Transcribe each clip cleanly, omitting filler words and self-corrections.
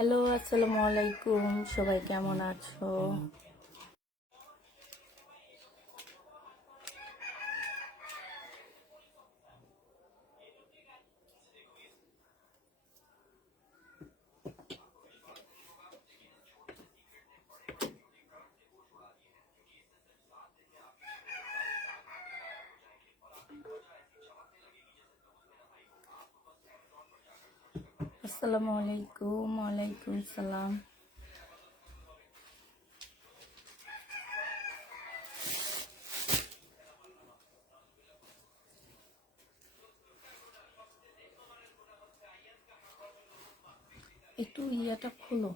Hello, আসসালামু আলাইকুম। সবাই কেমন আছো? আসসালামু আলাইকুম। ওয়ালাইকুম সালাম। একটু ইয়াটা খোলো,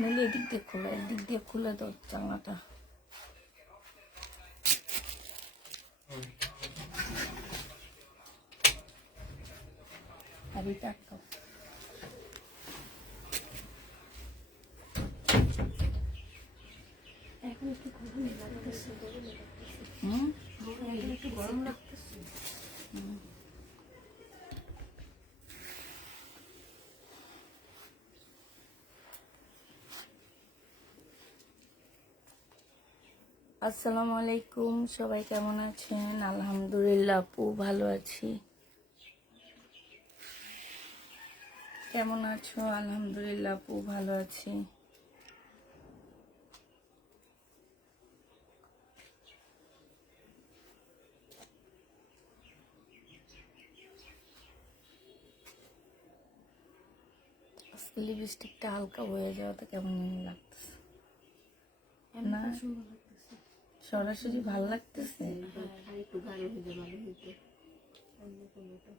নাহলে এদিক দিয়ে খোলো, এদিক দিয়ে খুলে দাও জানলাটা। আর এটা আটকাও। এখন একটু গরম লাগতেছে। হুম, এখন একটু গরম লাগতেছে। আসসালামু আলাইকুম। সবাই কেমন আছেন? আলহামদুলিল্লাহ আপু ভালো আছি। কেমন আছো? আলহামদুলিল্লাহ আপু ভালো আছি। আজকে লিপস্টিকটা হালকা হয়ে যাওয়াতে কেমন জানি লাগতেছে না? সুন্দর লাগতেছে। সরাসরি ভাল লাগতেছে। আর একটু গাঢ় হইলে ভালো হইতো। অন্য কোনোটা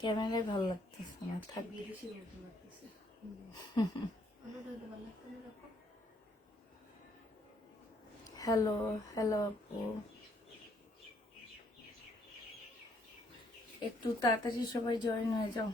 ক্যামেরায় ভাল লাগতেছে না, থাক। বিদেশির মতো লাগতেছে। অন্যটা হইলে ভালো লাগতো না এরকম। হ্যালো হ্যালো আপু, একটু তাড়াতাড়ি সবাই জয়েন হয়ে যাও।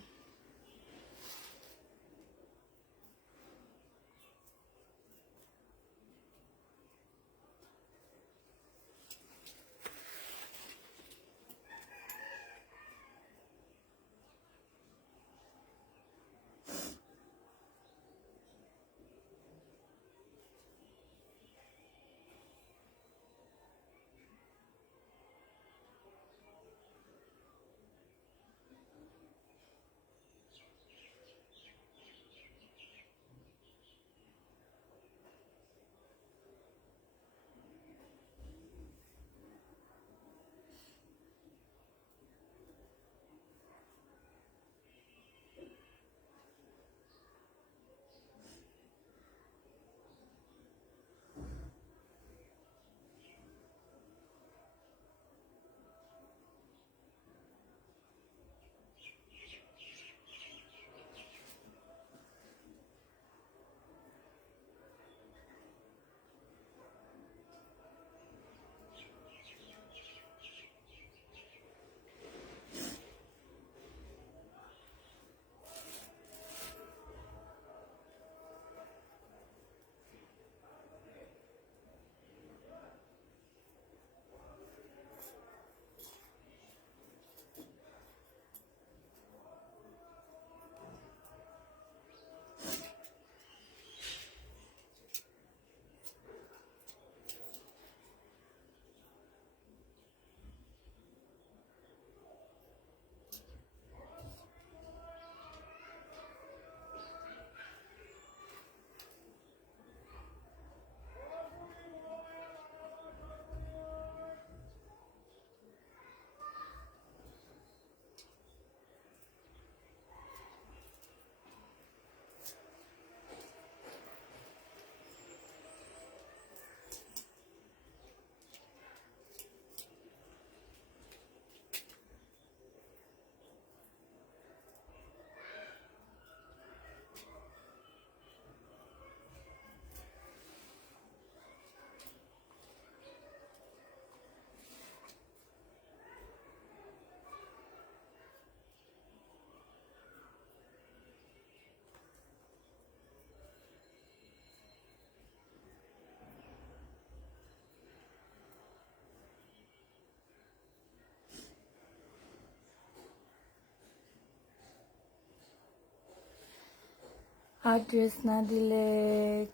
আর ড্রেস না দিলে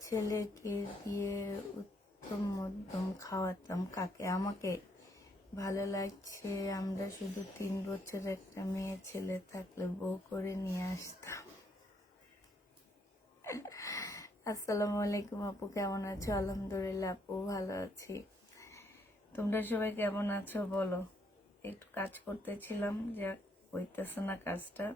ছেলেকে দিয়ে উত্তম মধ্যম খাওয়াতাম কাকে? আমাকে ভালো লাগছে। আমরা শুধু 3 বছর, একটা মেয়ে ছেলে থাকলে বউ করে নিয়ে আসতাম। আসসালামু আলাইকুম আপু, কেমন আছো? আলহামদুলিল্লাহ আপু ভালো আছি। তোমরা সবাই কেমন আছো বলো। একটু কাজ করতেছিলাম, যা হইতেছে না কাজটা।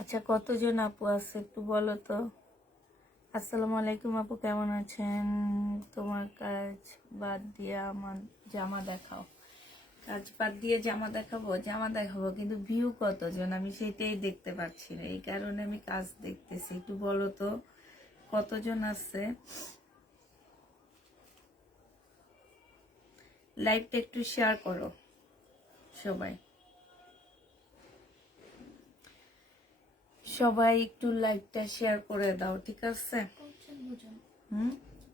আচ্ছা, কতজন আপু আছে একটু বলো তো। আসসালামু আলাইকুম আপু, কেমন আছেন? তোমার কাজ বাদ দিয়ে আমার জামা দেখাও। কাজ বাদ দিয়ে জামা দেখাবো? জামা দেখাবো, কিন্তু ভিউ কতজন আমি সেটাই দেখতে পাচ্ছি না, এই কারণে আমি কাজ দেখতেছি। একটু বলো তো কতজন আছে। লাইভটা একটু শেয়ার করো সবাই, সবাই একটু লাইভটা শেয়ার করে দাও, ঠিক আছে? 55 জন।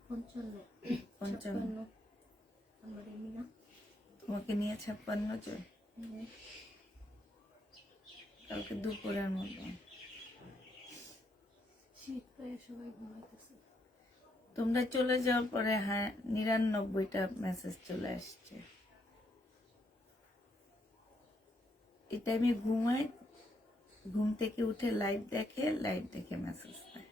55 55। আমার এমনি না। তোমাকে নিয়ে 56 জন। কালকে দুপুরের মতো। শীত পেয়ে সবাই ঘুমাইতেছে। তোমরা চলে যাওয়ার পরে 99টা মেসেজ চলে আসছে। এই টাইমে ঘুমায়, ঘুম থেকে উঠে লাইভ দেখে, লাইভ দেখে মেসেজ দেয়।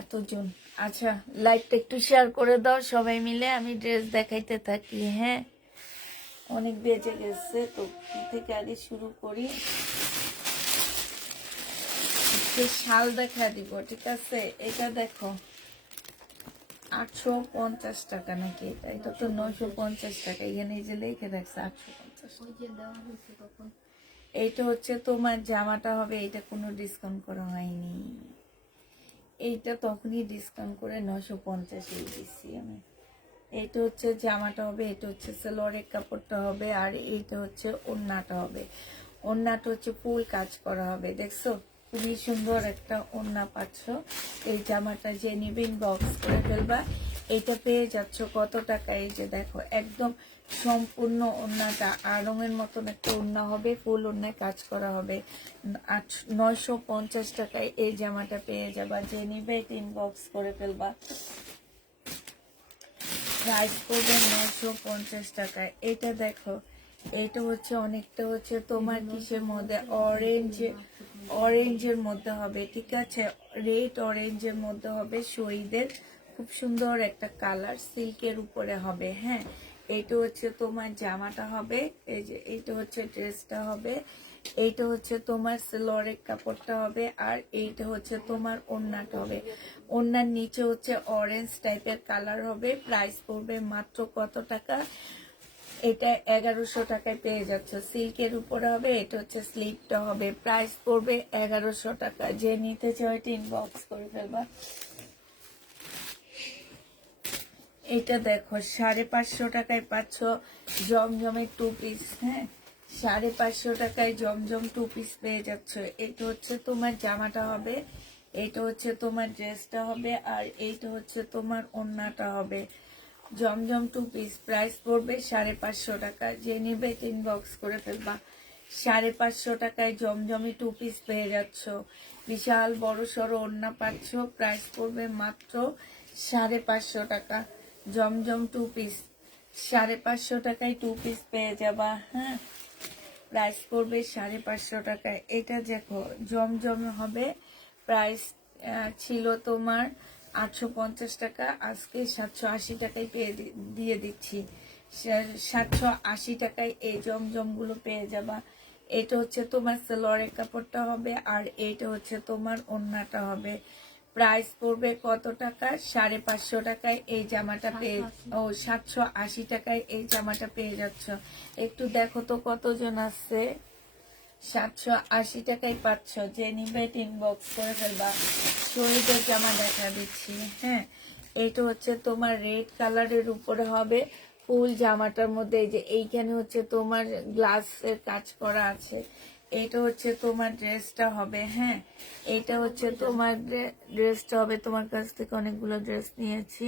এতজন। আচ্ছা, লাইভটা একটু শেয়ার করে দাও সবাই মিলে, আমি ড্রেস দেখাইতে থাকি। হ্যাঁ, অনেক বেজে গেছে, তো কি থেকে আগে শুরু করি। শাল দেখা দিব, ঠিক আছে? এটা দেখো 850 টাকা নাকি? এটা তো 950 টাকা। এখানে এই যে লিখে রাখছে 850। ওই যে দেওয়া হয়েছে তখন। এইটা হচ্ছে তোমার জামাটা হবে, এটা কোনো ডিসকাউন্ট করা হয়নি। এইটা তখনই ডিসকাউন্ট করে 950 দিচ্ছি আমি। এইটা হচ্ছে জামাটা হবে, এটা হচ্ছে সালোয়ারের কাপড়টা হবে, আর এইটা হচ্ছে ওড়নাটা হবে। ওড়নাটা হচ্ছে ফুল কাজ করা হবে, দেখছো? খুবই সুন্দর একটা ওড়না পাচ্ছ। এই জামাটা যে নিবে ইনবক্স করে ফেলবা। এইটা পেয়ে যাচ্ছ কত টাকা? এই যে দেখো, একদম সম্পূর্ণ ওড়নাটা আড়ঙের মতন একটা ওড়না হবে, ফুল ওড়নায় কাজ করা হবে। 950 টাকায় এই জামাটা পেয়ে যাবা। যে নিবে এটা ইনবক্স করে ফেলবা। প্রাইস করবে 950 টাকায়। এটা দেখো, এটা হচ্ছে অনেকটা হচ্ছে তোমার কিসের মধ্যে, অরেঞ্জের মধ্যে হবে, ঠিক আছে? রেড অরেঞ্জের মধ্যে হবে, শহীদের খুব সুন্দর একটা কালার, সিল্কের উপরে হবে। হ্যাঁ, এইটা হচ্ছে তোমার জামাটা হবে, এই যে এইটা হচ্ছে ড্রেসটা হবে, এইটা হচ্ছে তোমার সালোয়ারের কাপড়টা হবে, আর এইটা হচ্ছে তোমার ওড়নাটা হবে। ওড়নার নিচে হচ্ছে অরেঞ্জ টাইপের কালার হবে। প্রাইস পড়বে মাত্র কত টাকা? এটা 1100 টাকায় পেয়ে যাচ্ছ। সিল্কের উপরে হবে, এটা হচ্ছে স্লিপটা হবে। প্রাইস পড়বে 1100 টাকা। যে নিতে চাও এটা ইনবক্স করে ফেলবা। এটা দেখো 550 টাকায় পাচ্ছ জমজমের 2 পিস। হ্যাঁ, 550 টাকায় জমজম 2 পিস পেয়ে যাচ্ছ। এটা হচ্ছে তোমার জামাটা হবে, এটা হচ্ছে তোমার ড্রেসটা হবে, আর এইটা হচ্ছে তোমার ওড়নাটা হবে। জমজম 2 পিস, প্রাইস পড়বে 550 টাকা। যে নিবে ইনবক্স করে ফেলবা। 550 টাকায় জমজমি 2 পিস পেয়ে যাচ্ছ। বিশাল বড় সড়ো ওড়না পাচ্ছ। প্রাইস পড়বে মাত্র 550 টাকা। জমজম 2 পিস 550 টাকায় 2 পিস পেয়ে যাবা। হ্যাঁ, প্রাইস পড়বে 550 টাকায়। এটা দেখো জমজম হবে, প্রাইস ছিল তোমার 850 টাকা, আজকে 780 টাকায় দিয়ে দিচ্ছি। 780 টাকায় এই জমজম গুলো পেয়ে যাবা। এটা হচ্ছে তোমার সালোয়ারের কাপড়টা হবে, আর এটা হচ্ছে তোমার ওড়নাটা হবে। প্রাইস পড়বে কত টাকা? 550 টাকায় এই জামাটা পেয়ে, 780 টাকায় এই জামাটা পেয়ে যাচ্ছ। একটু দেখো তো কতজন আসছে। 780 টাকায় পাচ্ছ, যে নিবে ইনবক্স করে ফেলবা। শরীরের জামা দেখা দিচ্ছি। হ্যাঁ, এটা হচ্ছে তোমার রেড কালারের উপরে হবে ফুল জামাটার মধ্যে। এই যে এইখানে হচ্ছে তোমার গ্লাসের কাজ করা আছে। এটা হচ্ছে তোমার ড্রেসটা হবে। হ্যাঁ, এটা হচ্ছে তোমার ড্রেসটা হবে। তোমার কাছ থেকে অনেকগুলো ড্রেস নিয়েছি।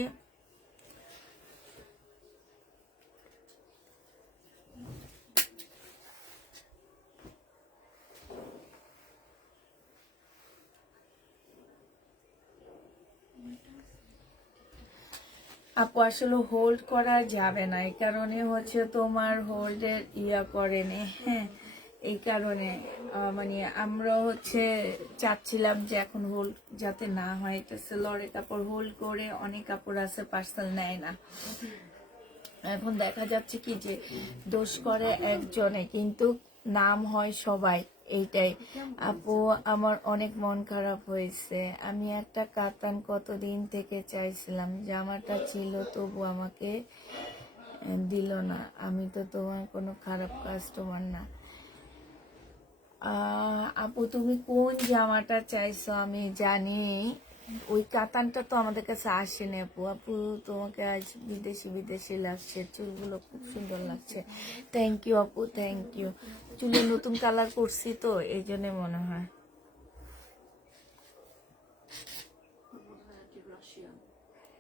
আপু আসলে হোল্ড করা যাবে না, এই কারণে হচ্ছে তোমার হোল্ডের করেনি। হ্যাঁ, এই কারণে মানে আমরা হচ্ছে চাচ্ছিলাম যে এখন হোল্ড যাতে না হয়। এটা সেলরের কাপড় হোল্ড করে অনেক কাপড় আছে পার্সেল নেয় না। এখন দেখা যাচ্ছে কি যে দোষ করে একজনে কিন্তু নাম হয় সবাই। এইটাই আপু, আমার অনেক মন খারাপ হয়েছে। আমি একটা কাতান কতদিন থেকে চাইছিলাম, জামাটা ছিল তবু আমাকে দিল না। আমি তো তোমার কোনো খারাপ কাস্টমার না। আপু তুমি কোন জামাটা চাইছো আমি জানি। ওই কাতানটা তো আমাদের কাছে আসেনি আপু। আপু তোমাকে আজ বিদেশি বিদেশি লাগছে, চুলগুলো খুব সুন্দর লাগছে। থ্যাংক ইউ আপু, থ্যাংক ইউ। চুলে নতুন কালার করছি তো এই জন্য মনে হয়।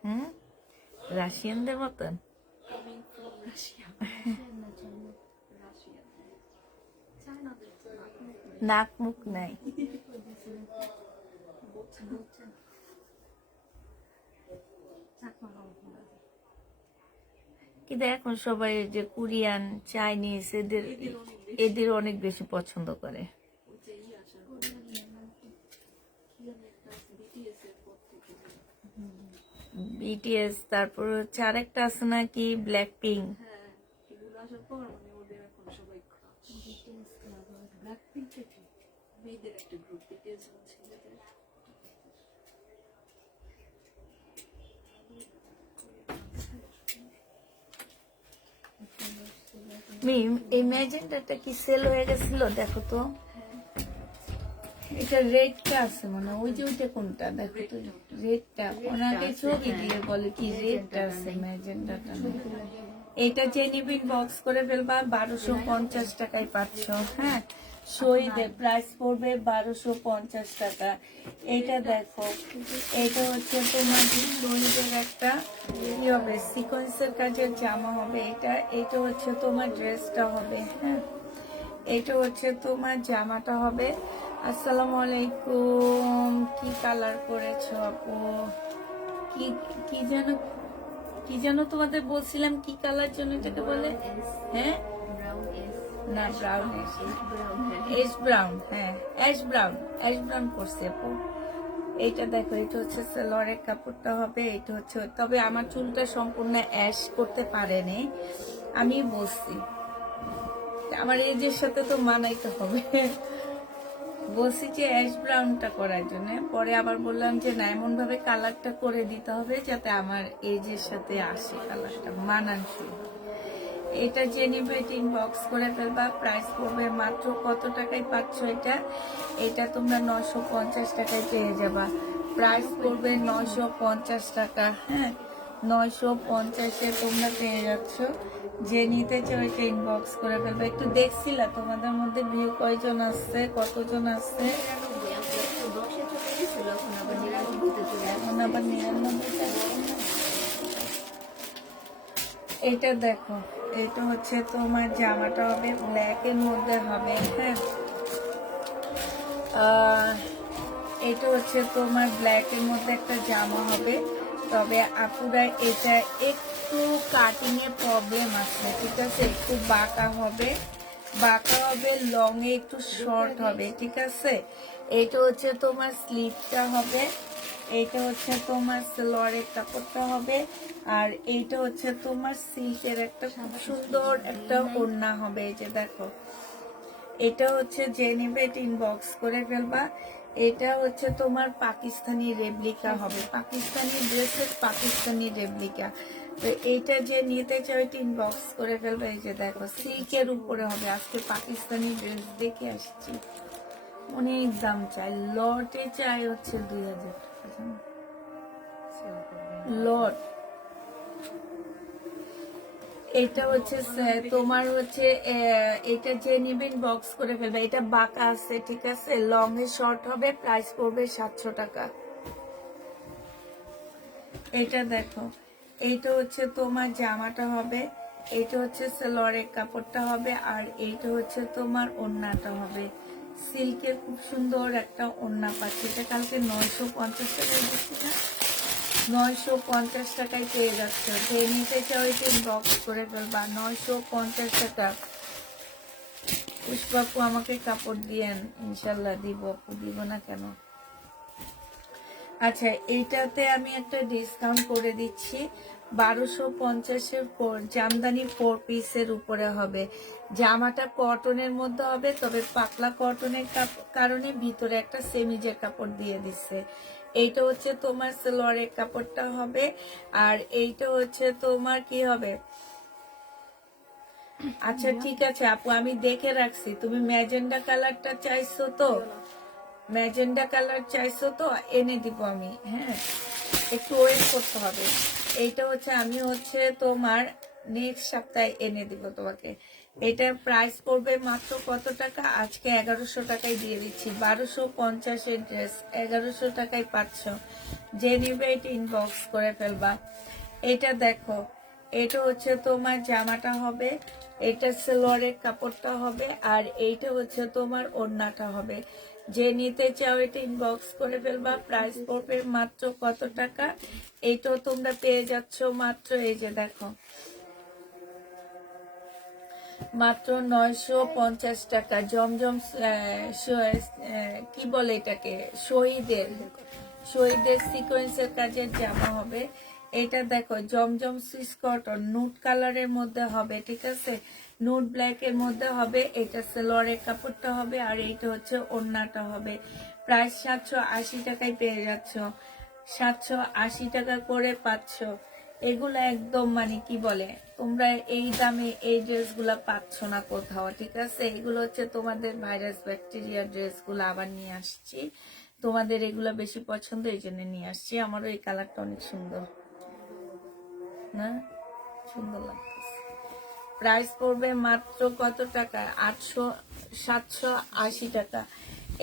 হুম, রাশিয়ানদের মতন। নাক মুখ নাই। কিন্তু এখন সবাই যে কোরিয়ান, চাইনিজ এদের অনেক বেশি পছন্দ করে। বিটিএস, তারপর হচ্ছে আরেকটা আছে নাকি ব্ল্যাক পিঙ্ক। মিম, এই ম্যাজেন্টাটা কি সেল হয়ে গেছিল? দেখো তো, এটা রেডটা আছে মনে হয়। ওই যে ওইটা কোনটা দেখো তো, রেডটা। ওনাকে ছবি দিয়ে বলে কি রেডটা আছে, ম্যাজেন্টাটা না। এটা জেনিবিন বক্স করে ফেলবা। 1250 টাকায় পাচ্ছ। হ্যাঁ, শহীদের প্রাইস পড়বে 1250 টাকা। এটা দেখো, এটা হচ্ছে তোমার শহীদের একটা কি হবে, সিকোয়েন্সের কাজের জামা হবে এটা। এটা হচ্ছে তোমার ড্রেসটা হবে। হ্যাঁ, এটা হচ্ছে তোমার জামাটা হবে। আসসালামু আলাইকুম। কি কালার করেছো আপু? কি কি যেন, কি যেন তোমাদের বলছিলাম, কি কালার জন্য এটাকে বলে? হ্যাঁ, না ব্রাউন, এশ ব্রাউন। হ্যাঁ, অ্যাশ ব্রাউন, অ্যাশ ব্রাউন করছে আপু। এইটা দেখো, এটা হচ্ছে সালোয়ারের কাপড়টা হবে। এটা হচ্ছে, তবে আমার চুলটা সম্পূর্ণ অ্যাশ করতে পারেনি, আমি বলছি আমার এজের সাথে তো মানাইতে হবে। বলছি যে অ্যাশ ব্রাউনটা করার জন্য, পরে আবার বললাম যে না, এমন ভাবে কালারটা করে দিতে হবে যাতে আমার এজের সাথে আসে, কালারটা মানানসই। এটা জেনিভেট ইনবক্স করে ফেলবা। প্রাইস পড়বে মাত্র কত টাকায় পাচ্ছ এটা? এটা তোমরা 950 টাকায় পেয়ে যাবা। প্রাইস পড়বে 950 টাকা। হ্যাঁ, 950-এ তোমরা পেয়ে যাচ্ছ। যে নিতে চাও এটা ইনবক্স করে ফেলবে। একটু দেখছিলা তোমাদের মধ্যে ভিউ কয়জন আসছে, কতজন আসছে? এখন আবার 99। এটা দেখো, এটা হচ্ছে তোমার জামাটা হবে ব্ল্যাক এর মধ্যে হবে। হ্যাঁ, এটা হচ্ছে তোমার ব্ল্যাক এর মধ্যে একটা জামা হবে। তবে আপুরা এটা একটু কাটিং এর প্রবলেম আছে, ঠিক আছে? একটু বাঁকা হবে, বাঁকা হবে, লং এ একটু শর্ট হবে, ঠিক আছে? এটা হচ্ছে তোমার স্লিভটা হবে। এইটা হচ্ছে তোমার সালোয়ারের কাপড়টা হবে, আর এইটা হচ্ছে তোমার সিল্কের একটা খুব সুন্দর একটা ওড়না হবে। এই যে দেখো, এটা হচ্ছে যে নেবে এটা ইনবক্স করে ফেলবা। এটা হচ্ছে তোমার পাকিস্তানি রেপ্লিকা হবে, পাকিস্তানি ড্রেসের পাকিস্তানি রেপ্লিকা। তো এইটা যে নিতে চাও এটা ইনবক্স করে ফেলবা। এই যে দেখো সিল্কের উপরে হবে। আজকে পাকিস্তানি ড্রেস দেখে আসছি, অনেক দাম চাই, লটে চাই হচ্ছে 2000 টাকা জানো? লট। এটা হচ্ছে তোমার হচ্ছে এটা যে নিবেন বক্স করে ফেলবে। এটা বাঁকা আছে, ঠিক আছে, লং এ শর্ট হবে, প্রাইস পড়বে 700 টাকা। এটা দেখো, এইটা হচ্ছে তোমার জামাটা হবে, এইটা হচ্ছে সালোয়ারের কাপড়টা হবে, আর এইটা হচ্ছে তোমার ওড়নাটা হবে। সিল্কের খুব সুন্দর একটা ওড়না পাচ্ছি। এটা কালকে 950 টাকায় দিচ্ছি না, 950 টাকায় পেয়ে যাচ্ছে। যে নিতে চাও এটা বক্স করে ফেলবা, 950 টাকা। পুষ্পাপু আমাকে কাপড় দিয়েন, ইনশাল্লাহ দিব আপু, দিব না কেন। আচ্ছা, এইটাতে আমি একটা ডিসকাউন্ট করে দিচ্ছি, 1250-এর জামদানি 4 পিসের উপরে হবে। জামাটা কটনের মধ্যে হবে, তবে পাতলা কটনের কারণে ভিতরে একটা সেমিজের কাপড় দিয়ে দিচ্ছে। এইটা হচ্ছে তোমার সালোয়ারের কাপড়টা হবে, আর এইটা হচ্ছে তোমার কি হবে। আচ্ছা ঠিক আছে আপু, আমি দেখে রাখছি। তুমি ম্যাজেন্ডা কালারটা চাইছো তো, ম্যাজেন্ডা কালার চাইছো তো, এনে দিব আমি। হ্যাঁ, একটু ওয়েট করতে হবে। এইটা হচ্ছে আমি হচ্ছে তোমার নেক্সট সপ্তাহে এনে দিব তোমাকে। এটার প্রাইস পড়বে মাত্র কত টাকা, আজকে 1100 টাকায় দিয়ে দিচ্ছি। 1250-এর ড্রেস 1100 টাকায় পাচ্ছ। যে নিবে এটা ইনবক্স করে ফেলবা। এটা দেখো, এটা হচ্ছে তোমার জামাটা হবে, এটা সালোয়ারের কাপড়টা হবে, আর এইটা হচ্ছে তোমার ওড়নাটা হবে। যে নিতে চাও এটা ইনবক্স করে ফেলবা। প্রাইস পড়বে মাত্র কত টাকা, এইটাও তোমরা পেয়ে যাচ্ছ মাত্র, এই যে দেখো, মাত্র 950 টাকা। জমজম কি বলে এটাকে, শহীদের শহীদের সিকোয়েন্সের কাজের জামা হবে। এটা দেখো জমজম সুইস কটন নুট কালারের মধ্যে হবে, ঠিক আছে, নুট ব্ল্যাক এর মধ্যে হবে। এটা সালোয়ারের কাপড়টা হবে, আর এইটা হচ্ছে ওড়নাটা হবে। প্রাইস 780 টাকায় পেয়ে যাচ্ছ, 780 টাকা করে পাচ্ছ। এগুলো একদম মানে কি বলে, তোমরা এই দামে এই ড্রেসগুলো পাচ্ছ না কোথাও, ঠিক আছে। এগুলো হচ্ছে তোমাদের ভাইরাস ব্যাকটেরিয়া ড্রেসগুলো আবার নিয়ে আসছি। তোমাদের এগুলো বেশি পছন্দ, এই জন্য নিয়ে আসছি। আমারও এই কালারটা অনেক সুন্দর না, সুন্দর লাগতেছে। প্রাইস পড়বে মাত্র কত টাকা, 780 টাকা।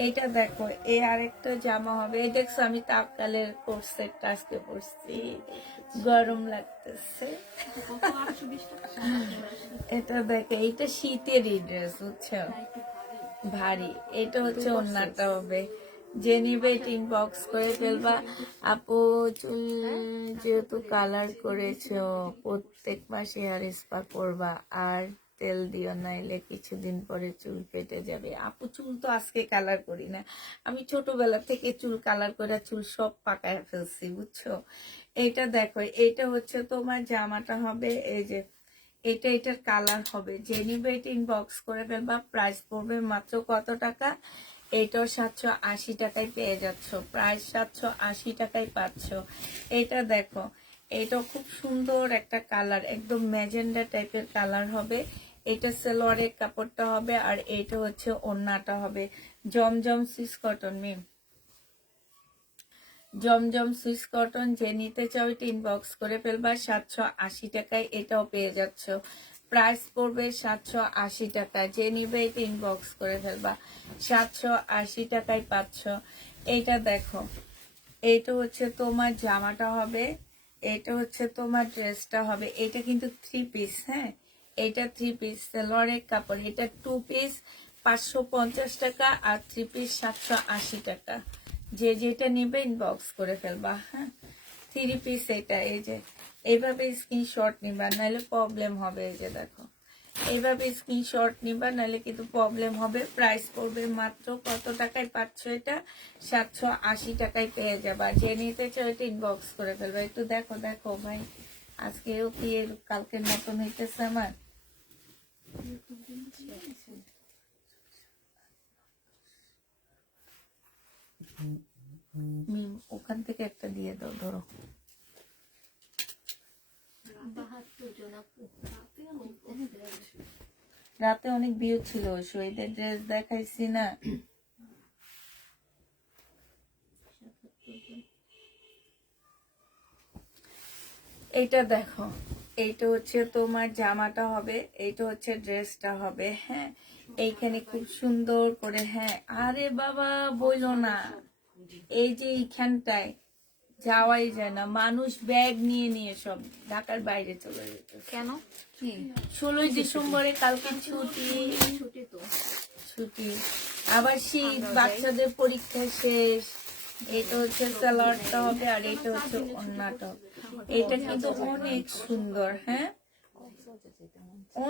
এইটা দেখো, এই আরেকটা জামা হবে। এই দেখছো আমি তাপকালের কোর্সের আজকে পড়ছি, গরম লাগতেছে। এটা দেখো, এইটা শীতেরই ড্রেস, বুঝছো, ভারী। এটা হচ্ছে ওড়নাটা হবে। যে নিবে ইনবক্স করে ফেলবা। আপু চুল যেহেতু কালার করেছো, প্রত্যেক মাসে হেয়ার স্পা করবা, আর তেল দিও, নাইলে কিছুদিন পরে চুল পেটে যাবে। আপু চুল তো আজকে কালার করি না, আমি ছোটবেলা থেকে চুল কালার করে চুল সব পাকায় ফেলছি, বুঝছো। এইটা দেখো, এইটা হচ্ছে তোমার জামাটা হবে, এই যে এটা, এটার কালার হবে। যে নিবে এটা ইনবক্স করে ফেলবা। প্রাইস পড়বে মাত্র কত টাকা, এটাও 780 টাকায় পেয়ে যাচ্ছ। প্রাইস 780 টাকায় পাচ্ছ। এটা দেখো, এটা খুব সুন্দর একটা কালার, একদম ম্যাজেন্ডা টাইপের কালার হবে। এটা সালোয়ারের কাপড়টা হবে, আর এটা হচ্ছে ওড়নাটা হবে। জমজম সুইস কটন মেম, জমজম সুইস কটন। যে নিতে চাও এটা ইনবক্স করে ফেলবা। 780 টাকায় এটাও পেয়ে যাচ্ছ। প্রাইস পড়বে 780 টাকা। যে নিবে এটা ইনবক্স করে ফেলবা। 780 টাকায় পাচ্ছ। এইটা দেখো, এইটা হচ্ছে তোমার জামাটা হবে, এটা হচ্ছে তোমার ড্রেসটা হবে। এটা কিন্তু 3 পিস, হ্যাঁ, এটা 3 পিস সালোয়ারের কাপড়। এটা 2 পিস 550 টাকা, আর 3 পিস 780 টাকা। যে যেটা নিবে ইনবক্স করে ফেলবা। হ্যাঁ, 3 পিস এটা। এই যে এইভাবে স্ক্রিনশট নিবা, নাহলে প্রবলেম হবে। এই যে দেখো, এইভাবে স্ক্রিনশট নিবা, নাহলে কিন্তু প্রবলেম হবে। প্রাইস পড়বে মাত্র কত টাকায় পাচ্ছ এটা? 780 টাকায় পেয়ে যাবা। যে নিতে চাও এটা ইনবক্স করে ফেলবা। একটু দেখো দেখো ভাই, আজকেও কি এর কালকের মতন হইতেছে আমার। ওখান থেকে একটা দিয়ে দাও, ধরো। 72 জন আপু, রাতে অনেক দেখছে। রাতে অনেক ভিউ ছিল, শহীদের ড্রেস দেখাইছি না। এইটা দেখো, এইটা হচ্ছে তোমার জামাটা হবে, এইটা হচ্ছে ড্রেসটা হবে। হ্যাঁ, এইখানে খুব সুন্দর করে, হ্যাঁ আরে বাবা বইলো না, এই যে এইখানটায় যাওয়াই যায় না, মানুষ ব্যাগ নিয়ে নিয়ে সব ঢাকার বাইরে চলে যেত। কেন? 16ই ডিসেম্বরে কালকে ছুটি, ছুটি তো। ছুটি, আবার শীত, বাচ্চাদের পরীক্ষা শেষ। এটা হচ্ছে সালোয়ারটা হবে, আর এটা হচ্ছে ওড়নাটা। এটা কিন্তু অনেক সুন্দর। হ্যাঁ,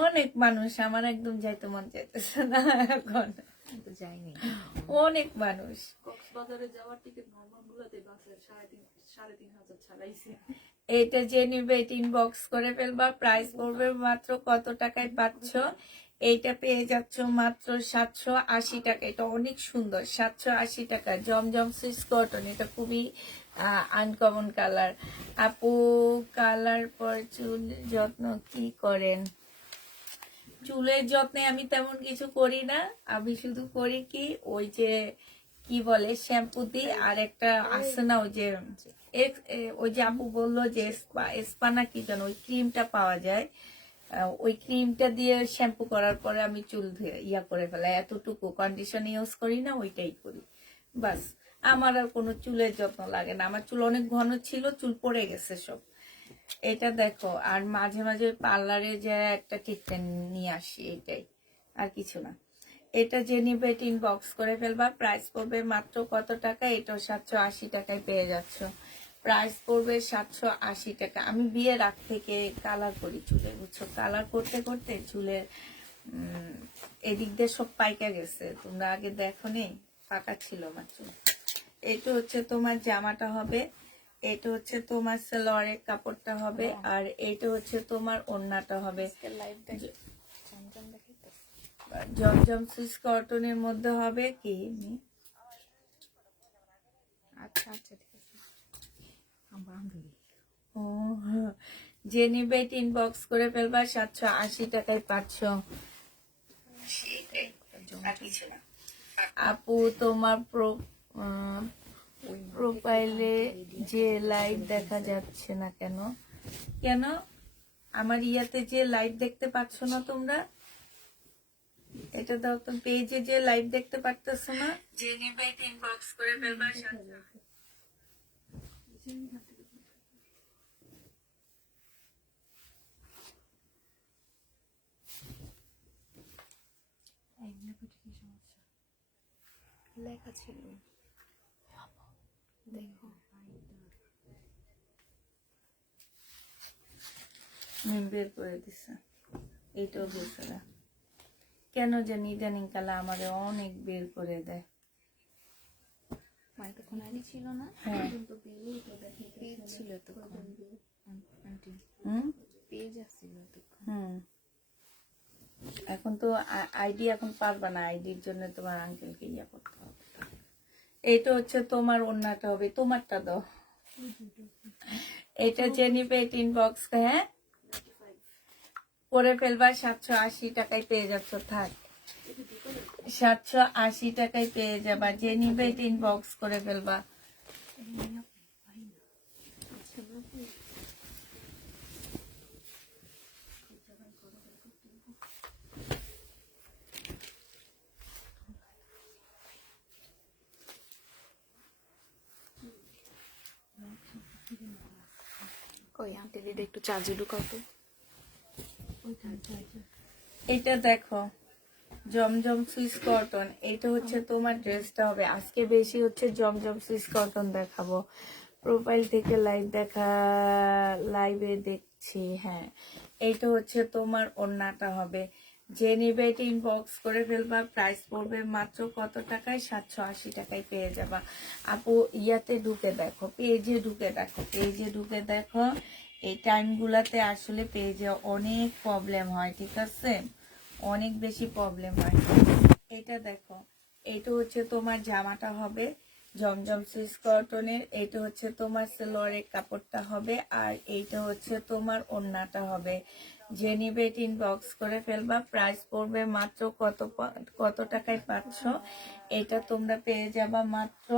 অনেক মানুষ, আমার একদম যাইতে মন চাইতেছে না এখন, যাইনি। অনেক মানুষ। কক্সবাজারে যাওয়ার টিকিট নরমাল গুলোতে বাসের 3,500 ছাড়াইছে। এটা যে নিবে এটা ইনবক্স করে ফেলবা। প্রাইস পড়বে মাত্র কত টাকায় পাচ্ছ? এইটা পেয়ে যাচ্ছ মাত্র 780 টাকা। এটা অনেক সুন্দর, 780 টাকা। জমজম সুইস কটন, এটা খুবই আনকমন কালার। আপু কালার পর চুল যত্ন কি করেন? চুলের যত্নে আমি তেমন কিছু করি না, আমি শুধু করি কি, ওই যে কি বলে শ্যাম্পু দিই, আর একটা আছে না ওই যে ওই যে আপু বললো যে স্পানা কি যেন ওই ক্রিমটা পাওয়া যায়, ওই ক্রিমটা দিয়ে শ্যাম্পু করার পরে আমি চুল ধুয়ে ইয়া করে ফেলাই, এতটুকু। কন্ডিশন ইউজ করি না, ওইটাই করি বাস। আমার আর কোনো চুলের যত্ন লাগে না। আমার চুল অনেক ঘন ছিল, চুল পড়ে গেছে সব। এটা দেখো, আর মাঝে মাঝে পার্লারে যে একটা ট্রিটমেন্ট নিয়ে আসি, এটাই, আর কিছু না। এটা যে নিবে এটা ইনবক্স করে ফেলবা। প্রাইস পড়বে মাত্র কত টাকা? এটা 780 টাকায় পেয়ে যাচ্ছ। প্রাইস পড়বে 780 টাকা। আমি বিয়ের আগ থেকে কালার করি চুলে, বুঝছো? কালার করতে করতে চুলের এদিক দিয়ে সব পাইকা গেছে, তোমরা আগে দেখো নি, পাকা ছিল আমার চুল। এটা হচ্ছে তোমার জামাটা হবে, এটা হচ্ছে তোমার সালোয়ারের কাপড়টা হবে, আর এটা হচ্ছে তোমার ওড়নাটা হবে। জমজম সুইস কটনের মধ্যে হবে কি, আচ্ছা আচ্ছা ঠিক আছে। ও যে নিবে এটা ইনবক্স করে ফেলবা। 780 টাকায় পাচ্ছ। আপু তোমার প্রোফাইলে যে লাইভ দেখা যাচ্ছে না কেন? কেন আমার ইয়াতে যে লাইভ দেখতে পাচ্ছ না তোমরা? এটা দাও তো, পেজে যে লাইভ দেখতে পারতেছ না? যে নিবে এটা ইনবক্স করে ফেলবা। লেখা ছিল দেখো। বের করে দিছে, এইটাও দিছে না কেন জানি, ইদানিং কালে আমারে অনেক বের করে দেয়। মায়ের তখন আইডি ছিল না? হ্যাঁ, পেজ ছিল তখন, পেজ আসছিল তখন। এখন তো আইডি এখন পারবা না, আইডির জন্য তোমার আঙ্কেলকে ইয়া করতে হবে। এইটা হচ্ছে তোমার ওড়নাটা হবে, তোমারটা দাও। এটা যে নিবে এটা ইনবক্স, হ্যাঁ করে ফেলবা। 780 টাকায় পেয়ে যাচ্ছ। থাক, 780 টাকায় পেয়ে যাবা। যে নিবে এটা ইনবক্স করে ফেলবা। কই আন্টি দিদি একটু চার্জে ঢুকাও তো। এটা দেখো, জমজম সুইস কটন, এটা হচ্ছে তোমার ড্রেসটা হবে। আজকে বেশি হচ্ছে জমজম সুইস কটন দেখাবো। প্রোফাইল থেকে লাইভ দেখা, লাইভে দেখছি। হ্যাঁ, এইটা হচ্ছে তোমার ওড়নাটা হবে। যে নিবে এটা ইনবক্স করে ফেলবা, প্রাইস পড়বে মাত্র কত টাকায়, 780 টাকায় পেয়ে যাবা। আপু ইয়াতে ঢুকে দেখো, পেজে ঢুকে দেখো, পেজে ঢুকে দেখো। এই টাইমগুলাতে আসলে পেজে অনেক প্রবলেম হয়, ঠিক আছে, অনেক বেশি প্রবলেম হয়। এটা দেখো, এটা হচ্ছে তোমার জামাটা হবে জমজম সুইস কটনের, এটা হচ্ছে তোমার সালোয়ারের কাপড়টা হবে, আর এইটা হচ্ছে তোমার ওড়নাটা হবে। যে নিবে ইনবক্স করে ফেলবা, প্রাইস পড়বে মাত্র কত টাকায় পাচ্ছ, এটা তোমরা পেয়ে যাবা মাত্র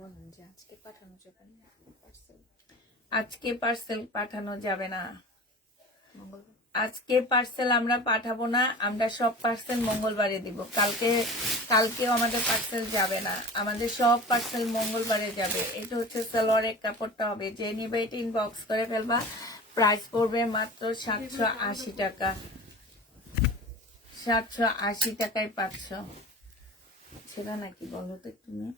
বলেন যে আজকে পাঠানো যাবে না পার্সেল আজকে পার্সেল পাঠানো যাবে না। মঙ্গলবার। আজকে পার্সেল আমরা পাঠাবো না, আমরা সব পার্সেল মঙ্গলবারে দিব। কালকেও আমাদের পার্সেল যাবে না, আমাদের সব পার্সেল মঙ্গলবারে যাবে। এটা হচ্ছে সালোয়ারের কাপড়টা হবে। যে নিবে এটা ইনবক্স করে ফেলবা, প্রাইস পড়বে মাত্র 780 টাকা। 780 টাকায় পাচ্ছ। সেটা নাকি বলো তো তুমি।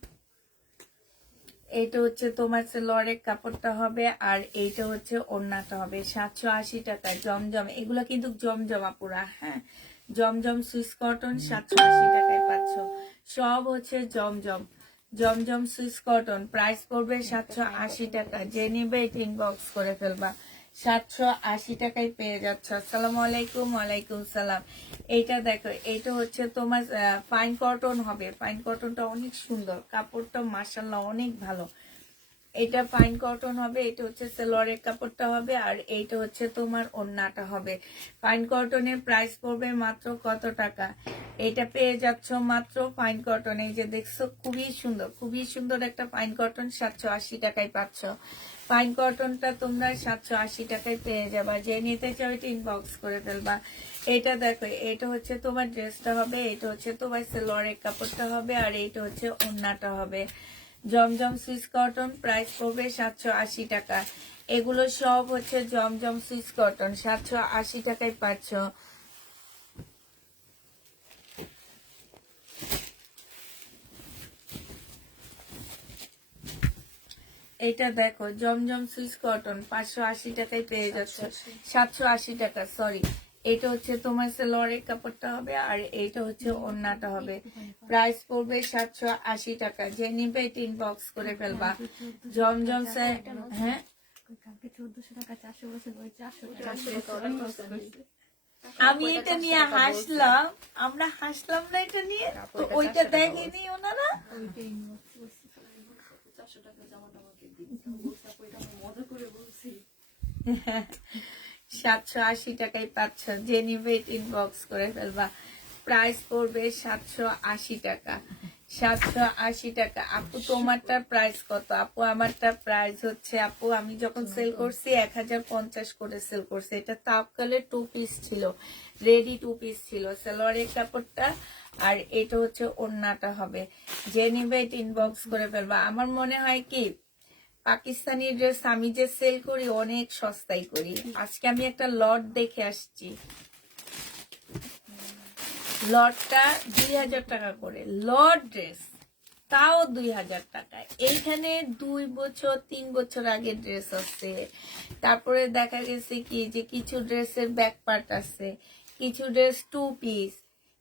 এইটা হচ্ছে তোমার সালোয়ারের কাপড়টা হবে, আর এইটা হচ্ছে ওড়নাটা হবে। 780 টাকা জমজম, এগুলা কিন্তু জমজমা পুরা, হ্যাঁ, জমজম সুইস কটন 780 টাকায় পাচ্ছ। সব হচ্ছে জমজম, জমজম সুইস কটন, প্রাইস পড়বে 780 টাকা। যে নিবে এটা ইনবক্স করে ফেলবা, 780 টাকায় পেয়ে যাচ্ছ। আসসালামু আলাইকুম। ওয়ালাইকুম সালাম। এইটা দেখো, এইটা হচ্ছে তোমার ফাইন কটন হবে। ফাইন কটনটা অনেক সুন্দর, কাপড়টা মাশাআল্লাহ অনেক ভালো। এটা ফাইন কটন হবে, এটা হচ্ছে সালোয়ারের কাপড়টা হবে, আর এইটা হচ্ছে তোমার ওড়নাটা হবে। ফাইন কটনের প্রাইস পড়বে মাত্র কত টাকা, এটা পেয়ে যাচ্ছ মাত্র ফাইন কটন। এই যে দেখছো, খুবই সুন্দর, খুবই সুন্দর একটা ফাইন কটন 780 টাকায় পাচ্ছ। ফাইন কটনটা তোমরা 780 টাকায় পেয়ে যাবা। যে নিতে চাও এটা ইনবক্স করে ফেলবা। এটা দেখো, এটা হচ্ছে তোমার ড্রেসটা হবে, এটা হচ্ছে তোমার সালোয়ারের কাপড়টা হবে, আর এইটা হচ্ছে ওড়নাটা হবে। জমজম সুইস কটন, প্রাইস পড়বে 780 টাকা। এগুলো সব হচ্ছে জমজম সুইস কটন, 780 টাকায় পাচ্ছ। এটা দেখো, জমজম সুইস কটন 580 টাকায় পেয়ে যাচ্ছে। 780 টাকা, সরি। এটা হচ্ছে তোমার সালোয়ারের কাপড়টা হবে, আর এইটা হচ্ছে ওড়নাটা হবে। প্রাইস পড়বে 780 টাকা। যে নিবে এটা ইনবক্স করে ফেলবা। জমজম হ্যাঁ, কালকে 1400 টাকা 400 বছর ওই 400 টাকা আমি এটা নিয়ে হাসলাম, আমরা হাসলাম না এটা নিয়ে, তো ওইটা দেখেনি ওনারা। 400 টাকা জামাটা আমাকে দিন মজা করে বলছি। 780 টাকায় পাচ্ছ। যে নিবে ইনবক্স করে ফেলবা, প্রাইস পড়বে 780 টাকা। 780 টাকা। আপু তোমারটার প্রাইস কত? আপু আমারটার প্রাইস হচ্ছে, আপু আমি যখন সেল করছি 1050 করে সেল করছি। এটা তাওয়াক্কালের 2 পিস ছিল, রেডি 2 পিস ছিল, সালোয়ারের কাপড়টা, আর এটা হচ্ছে ওড়নাটা হবে। যে নিবে ইনবক্স করে ফেলবা। আমার মনে হয় কি, পাকিস্তানি ড্রেস আমি যে সেল করি অনেক সস্তায় করি। আজকে আমি একটা লট দেখে আসছি, লটটা 2000 টাকা করে, লট ড্রেস, তাও 2000 টাকায়। এইখানে 2 বছর 3 বছর আগে ড্রেস আছে। তারপরে দেখা গেছে কি যে কিছু ড্রেসের ব্যাক পার্ট আছে, কিছু ড্রেস 2 পিস,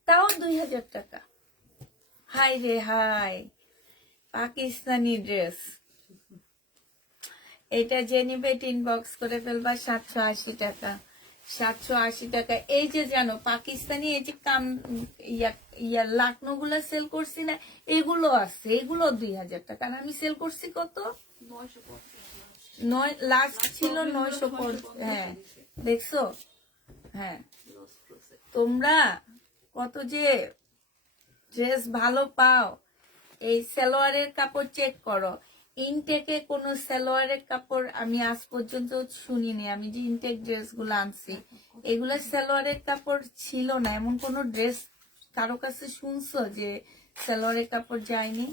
তাও 2000 টাকা। হাই রে হাই, পাকিস্তানি ড্রেস। এটা যে নিবে ইনবক্স করে ফেলবা, 780 টাকা। 780 টাকা। এই যে জানো পাকিস্তানি এই যে লাকনো গুলা সেল করছি না, এগুলো আছে, এগুলো 2000 টাকা। আর আমি সেল করছি কত, 9, লাস্ট ছিল 950। হ্যাঁ দেখছো, হ্যাঁ, তোমরা কত যে ড্রেস ভালো পাও। এই সালোয়ারের কাপড় চেক করো, ইনটেকে কোনো সালোয়ারের কাপড় আমি আজ পর্যন্ত শুনিনি। আমি যে ইনটেক ড্রেসগুলো আনছি, এগুলো সালোয়ারের কাপড় ছিল না। এমন কোনো ড্রেস কারো কাছে শুনছো যে সালোয়ারের কাপড় যায়নি?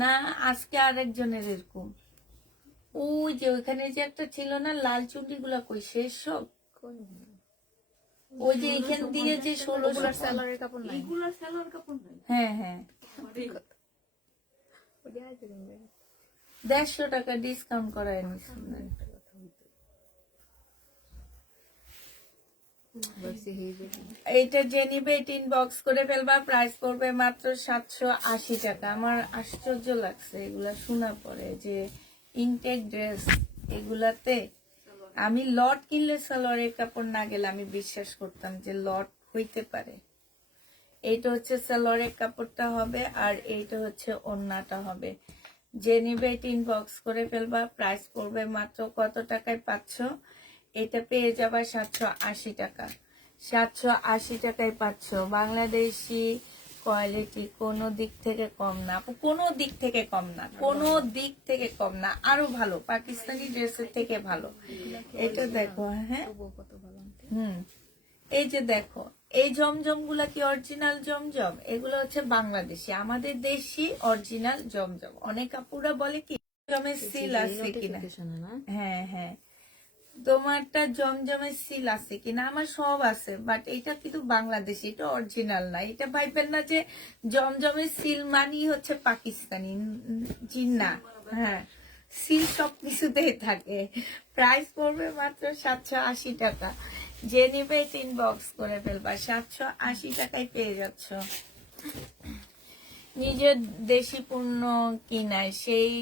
না, আজকে আরেকজনের এরকম। ওই যে ওইখানে যে একটা ছিল না, লাল চুন্ডি গুলা কই শেষ সব? ওই যে এখান দিয়ে যে 1600 সেলরের কাপড় নাই। এগুলা সেলার কাপড় নাই। হ্যাঁ হ্যাঁ, ওটা আছে কিন্তু। 150 টাকা ডিসকাউন্ট করায় নিচ্ছি। বলছি হইবে। এইটা যে নিবে ইনবক্স করে ফেলবা, প্রাইস পড়বে মাত্র 780 টাকা। আমার আশ্চর্য লাগছে এগুলা শোনা পরে যে ইনটেক ড্রেস এগুলাতে আমি লট কিনলে সালোয়ারের কাপড় না গেলে আমি বিশ্বাস করতাম যে লট হইতে পারে। এইটা হচ্ছে সালোয়ারের কাপড়টা হবে আর এইটা হচ্ছে ওড়নাটা হবে। যে নিবে এটা ইনবক্স করে ফেলবা, প্রাইস পড়বে মাত্র কত টাকায় পাচ্ছ? এটা পেয়ে যাবা 780 টাকা। 780 টাকায় পাচ্ছ। বাংলাদেশি কোয়ালিটি, কোনো দিক থেকে কম না আপু, কোনো দিক থেকে কম না, কোনো দিক থেকে কম না, আরো ভালো, পাকিস্তানি ড্রেসের থেকে ভালো। এটা দেখো, হ্যাঁ তবুও কত ভালো আনতে। এই যে দেখো, এই জমজম গুলা কি অরিজিনাল জমজম? এগুলো হচ্ছে বাংলাদেশি, আমাদের দেশি অরিজিনাল জমজম। অনেক আপুরা বলে কি জমের সিল আছে কিনা। Notification এ না? হ্যাঁ হ্যাঁ, তোমারটা জমজমের সিল আছে কিনা? আমার সব আছে, বাট এটা কিন্তু বাংলাদেশি, এটা অরিজিনাল না। এটা ভাববেন না যে জমজমের সিল মানি হচ্ছে পাকিস্তানি, জিন্না। হ্যাঁ, সিল সব কিছুতেই থাকে। প্রাইস পড়বে মাত্র 780 টাকা। যে নিবে ইনবক্স করে ফেলবা, 780 টাকায় পেয়ে যাচ্ছ। নিজের দেশি পণ্য কিনায় সেই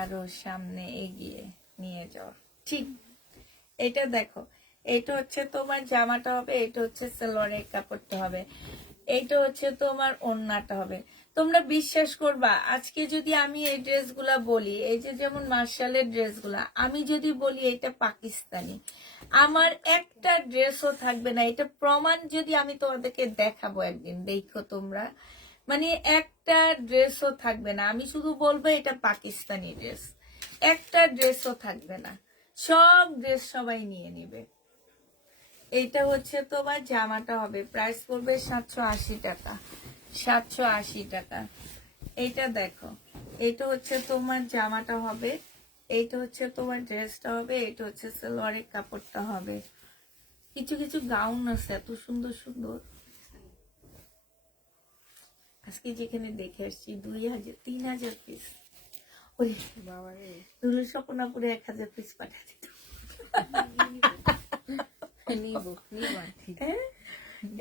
আরো সামনে এগিয়ে নিয়ে যাওয়া। ঠিক, এটা দেখো, এটা হচ্ছে তোমার জামাটা হবে, এটা হচ্ছে সালোয়ারের কাপড়টা হবে, এইটা হচ্ছে তোমার ওড়নাটা হবে। তোমরা বিশ্বাস করবা, আজকে যদি আমি এই ড্রেসগুলা বলি, এই যে যেমন মার্শালের ড্রেসগুলা, আমি যদি বলি এটা পাকিস্তানি, আমার একটা ড্রেসও থাকবে না। এটা প্রমাণ যদি আমি তোমাদেরকে দেখাবো একদিন, দেখো তোমরা, মানে একটা ড্রেসও থাকবে না। আমি শুধু বলবো এটা পাকিস্তানি ড্রেস, একটা ড্রেসও থাকবে না, সব ড্রেস সবাই নিয়ে নেবে। এইটা হচ্ছে তোমার জামাটা হবে, প্রাইস পড়বে 780 টাকা। 780 টাকা। এইটা দেখো, এইটা হচ্ছে তোমার জামাটা হবে, এইটা হচ্ছে তোমার ড্রেসটা হবে, এটা হচ্ছে সালোয়ারের কাপড়টা হবে। কিছু কিছু গাউন আছে এত সুন্দর সুন্দর, আজকে যেখানে দেখে আসছি 2000 3000 পিস। ওই বাবারে। দুলু স্বপ্নাপুরে 1000 পিস পাঠা দিত। নিব আন্টি। হ্যাঁ?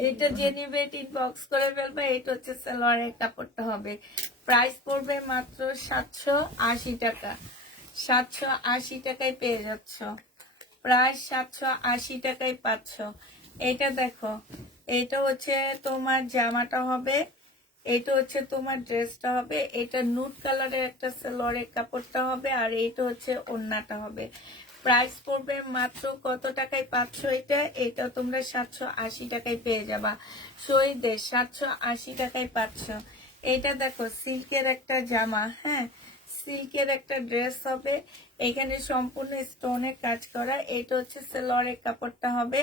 এটা যে নিবে ইনবক্স করে ফেলবে। এটা হচ্ছে সালোয়ারের কাপড়টা হবে, প্রাইস পড়বে মাত্র 780 টাকা। 780 টাকায় পেয়ে যাচ্ছ, প্রায় 780 টাকায় পাচ্ছ। এটা দেখো, এটা হচ্ছে তোমার জামাটা হবে, এটা হচ্ছে তোমার ড্রেসটা হবে, এটা নুট কালারের একটা সালোয়ারের কাপড়টা হবে, আর এইটা হচ্ছে ওড়নাটা হবে। প্রাইস পড়বে মাত্র কত টাকায় পাচ্ছ? এটা তোমরা 780 টাকায় পেয়ে যাবা। শহীদের 780 টাকায় পাচ্ছ। এটা দেখো, সিল্কের একটা জামা, হ্যাঁ সিল্কের একটা ড্রেস হবে, এখানে সম্পূর্ণ স্টোনের কাজ করা। এটা হচ্ছে সালোয়ারের কাপড়টা হবে,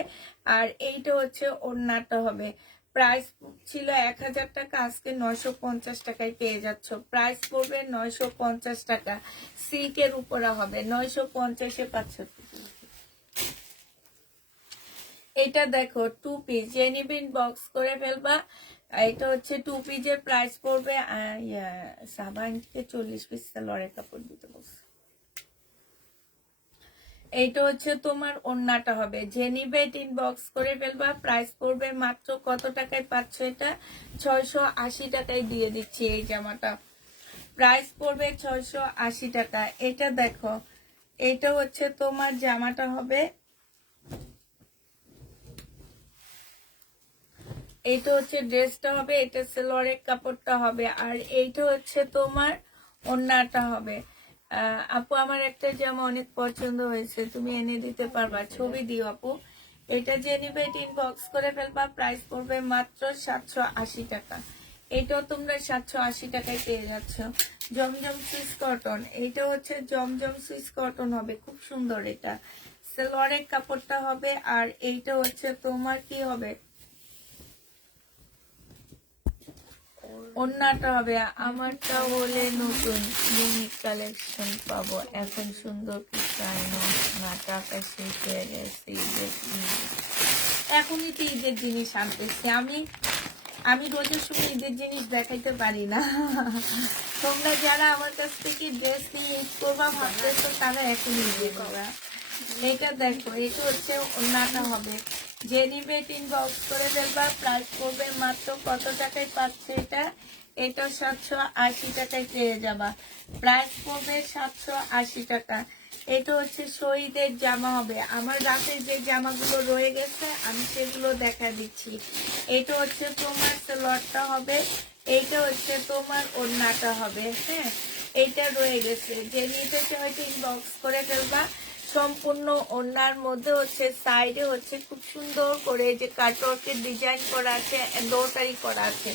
আর এইটা হচ্ছে ওড়নাটা হবে। প্রাইস ছিল 1000 টাকা, আজকে 950 টাকায় পেয়ে যাচ্ছ। প্রাইস পড়বে 950 টাকা। সিল্কের উপরে হবে, 950-এ পাচ্ছ। এটা দেখো, টু পিস, জেনিবিন বক্স করে ফেলবা। এটা হচ্ছে টু পিসের প্রাইস পড়বে সাবানকে 40 পিস সালোয়ারের কাপড় দিতে বলছে। এইটা হচ্ছে তোমার ওড়নাটা হবে, জেনিবেট ইনবক্স করে ফেলবা। প্রাইস পড়বে মাত্র কত টাকায় পাচ্ছ? এটা 680 টাকায় দিয়ে দিচ্ছি এই জামাটা। প্রাইস পড়বে 680 টাকা। এটা দেখো, এটা হচ্ছে তোমার জামাটা হবে, এইটা হচ্ছে ড্রেসটা হবে, এটা সালোয়ারের কাপড়টা হবে, আর এইটা হচ্ছে তোমার ওড়নাটা হবে। আপু আমার একটা জামা অনেক পছন্দ হয়েছে, তুমি এনে দিতে পারবা? ছবি দিও আপু। এটা যে নিবে ইনবক্স করে ফেলবা, প্রাইস পড়বে মাত্র 780 টাকা। এটাও তোমরা 780 টাকায় পেয়ে যাচ্ছ। জমজম সুইস কটন, এইটা হচ্ছে জমজম সুইস কটন হবে, খুব সুন্দর। এটা সালোয়ারের কাপড়টা হবে, আর এইটা হচ্ছে তোমার কি হবে, ওড়নাটা হবে আমারটা হলে নতুন ইউনিক কালেকশন পাবো। এখন সুন্দর কিছু আইনো না, টাকা শেষ হয়ে গেছে। এখনই তো ঈদের জিনিস আনতেছি আমি রোজের সময় ঈদের জিনিস দেখাইতে পারি না। তোমরা যারা আমার কাছ থেকে ড্রেস নিয়ে ঈদ করবা ভাবতেছো তারা এখনই ঈদে করবা। এটা দেখো, এটা হচ্ছে ওড়নাটা হবে। যে নিবে ইনবক্স করে ফেলবা। প্রাইস পড়বে মাত্র কত টাকায় পাচ্ছে এটা? এটা 780 টাকায় পেয়ে যাবা। প্রাইস পড়বে 780 টাকা। এটা হচ্ছে শহীদের জামা হবে। আমার রাতের যে জামাগুলো রয়ে গেছে আমি সেগুলো দেখা দিচ্ছি। এটা হচ্ছে তোমার সালোয়ারটা হবে, এইটা হচ্ছে তোমার ওড়নাটা হবে। হ্যাঁ, এইটা রয়ে গেছে। যে নিতে চাই ইনবক্স করে ফেলবা। সম্পূর্ণ ওড়নার মধ্যে হচ্ছে সাইডে হচ্ছে খুব সুন্দর করে যে কাটওয়ার্কের ডিজাইন করা আছে, এমব্রয়ডারি করা আছে।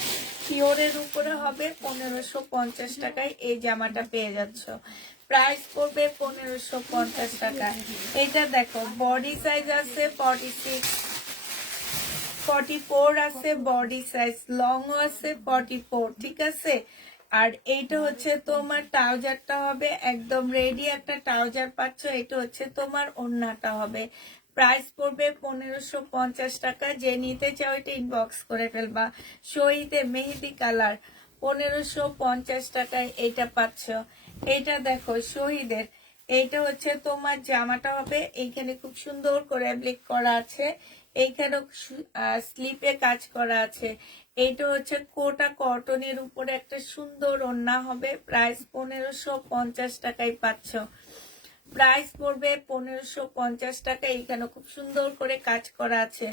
পিওরের উপরে হবে 1550 টাকায় এই জামাটা পেয়ে যাচ্ছ। প্রাইস পড়বে 1550 টাকা। এটা দেখো, বডি সাইজ আছে 46, 44 আছে বডি সাইজ, লং আছে 44, ঠিক আছে। আর এইটা হচ্ছে তোমার ট্রাউজারটা হবে, একদম রেডি একটা ট্রাউজার পাচ্ছ। এটা হচ্ছে তোমার ওড়নাটা হবে। প্রাইস পড়বে 1550 টাকা। যে নিতে চাও এটা ইনবক্স করে ফেলবা। শহীদে মেহেদি কালার 1550 টাকায় এইটা পাচ্ছ। এইটা দেখো শহীদের, এইটা হচ্ছে তোমার জামাটা হবে। এইখানে খুব সুন্দর করে ব্লিক করা আছে, এইখানে স্লিপে কাজ করা আছে। এইটা হচ্ছে কোটা কটনের উপরে একটা সুন্দর ওড়না হবে। প্রাইস 1550 টাকায় পাচ্ছ। প্রাইস পড়বে 1550 টাকা। এইখানে খুব সুন্দর করে কাজ করা আছে।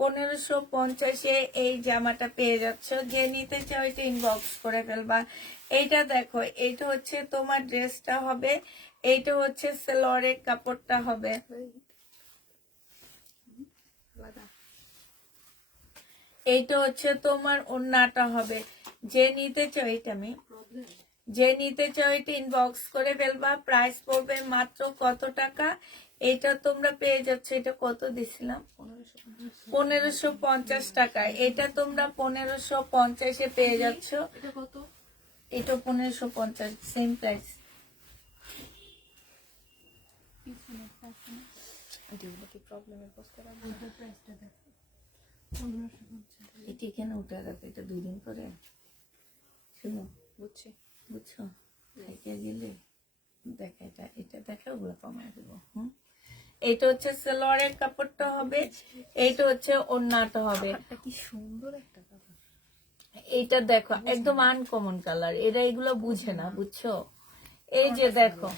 1550-এ এই জামাটা পেয়ে যাচ্ছ। যে নিতে চাও এটা ইনবক্স করে ফেলবা। এইটা দেখো, এইটা হচ্ছে তোমার ড্রেসটা হবে, এইটা হচ্ছে সালোয়ারের কাপড়টা হবে। এইটা হচ্ছে তোমার ওড়নাটা হবে। যে নিতে চাও এটা যে নিতে চাও এটা ইনবক্স করে ফেলবা। প্রাইস পড়বে মাত্র কত টাকা? এটা তোমরা পেয়ে যাচ্ছ, এটা কত দিছিলাম? 1550 টাকা। এটা তোমরা 1550-এ পেয়ে যাচ্ছ। এটা কত? এটা 1550, সেম প্রাইস। এটা এখানে উঠে গেছে, এটা 2 দিন পরে শুনো, বুঝছি। বুঝছো? খাইতে গেলে দেখা, এটা দেখা, ওগুলো কমায় দেবো। এটা হচ্ছে সালোয়ারের কাপড়টা হবে, এইটা হচ্ছে ওড়নাটা হবে। কি সুন্দর একটা কালার। এইটা দেখো একদম আনকমন কালার, এরা এগুলো বুঝে না, বুঝছো? এই যে দেখো,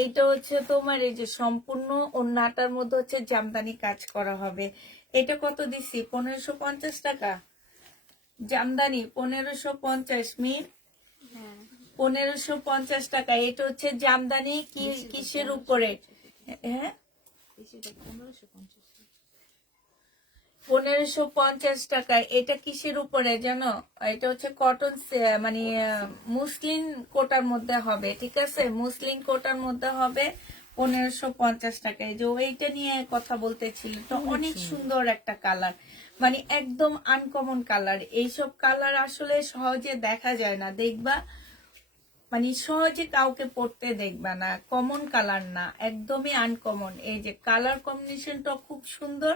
এইটা হচ্ছে তোমার এই যে সম্পূর্ণ ওড়নাটার মধ্যে হচ্ছে জামদানি কাজ করা হবে। এটা কত দিছি? 1550 টাকা। জামদানি 1550 মিনিট, 1550 টাকা। এটা হচ্ছে জামদানি কিসের উপরে? হ্যাঁ, 1550 টাকা। এটা কিসের উপরে জানো? এটা হচ্ছে কটন, মানে মুসলিন কোটার মধ্যে হবে, ঠিক আছে? মুসলিন কোটার মধ্যে হবে 1550 টাকা। এই যে এইটা নিয়ে কথা বলতেছিল, তো অনেক সুন্দর একটা কালার, মানে একদম আনকমন কালার। এইসব কালার আসলে সহজে দেখা যায় না, দেখবা মানে সহজে কাউকে পড়তে দেখবা না। কমন কালার না, একদমই আনকমন। এই যে কালার কম্বিনেশনটা খুব সুন্দর।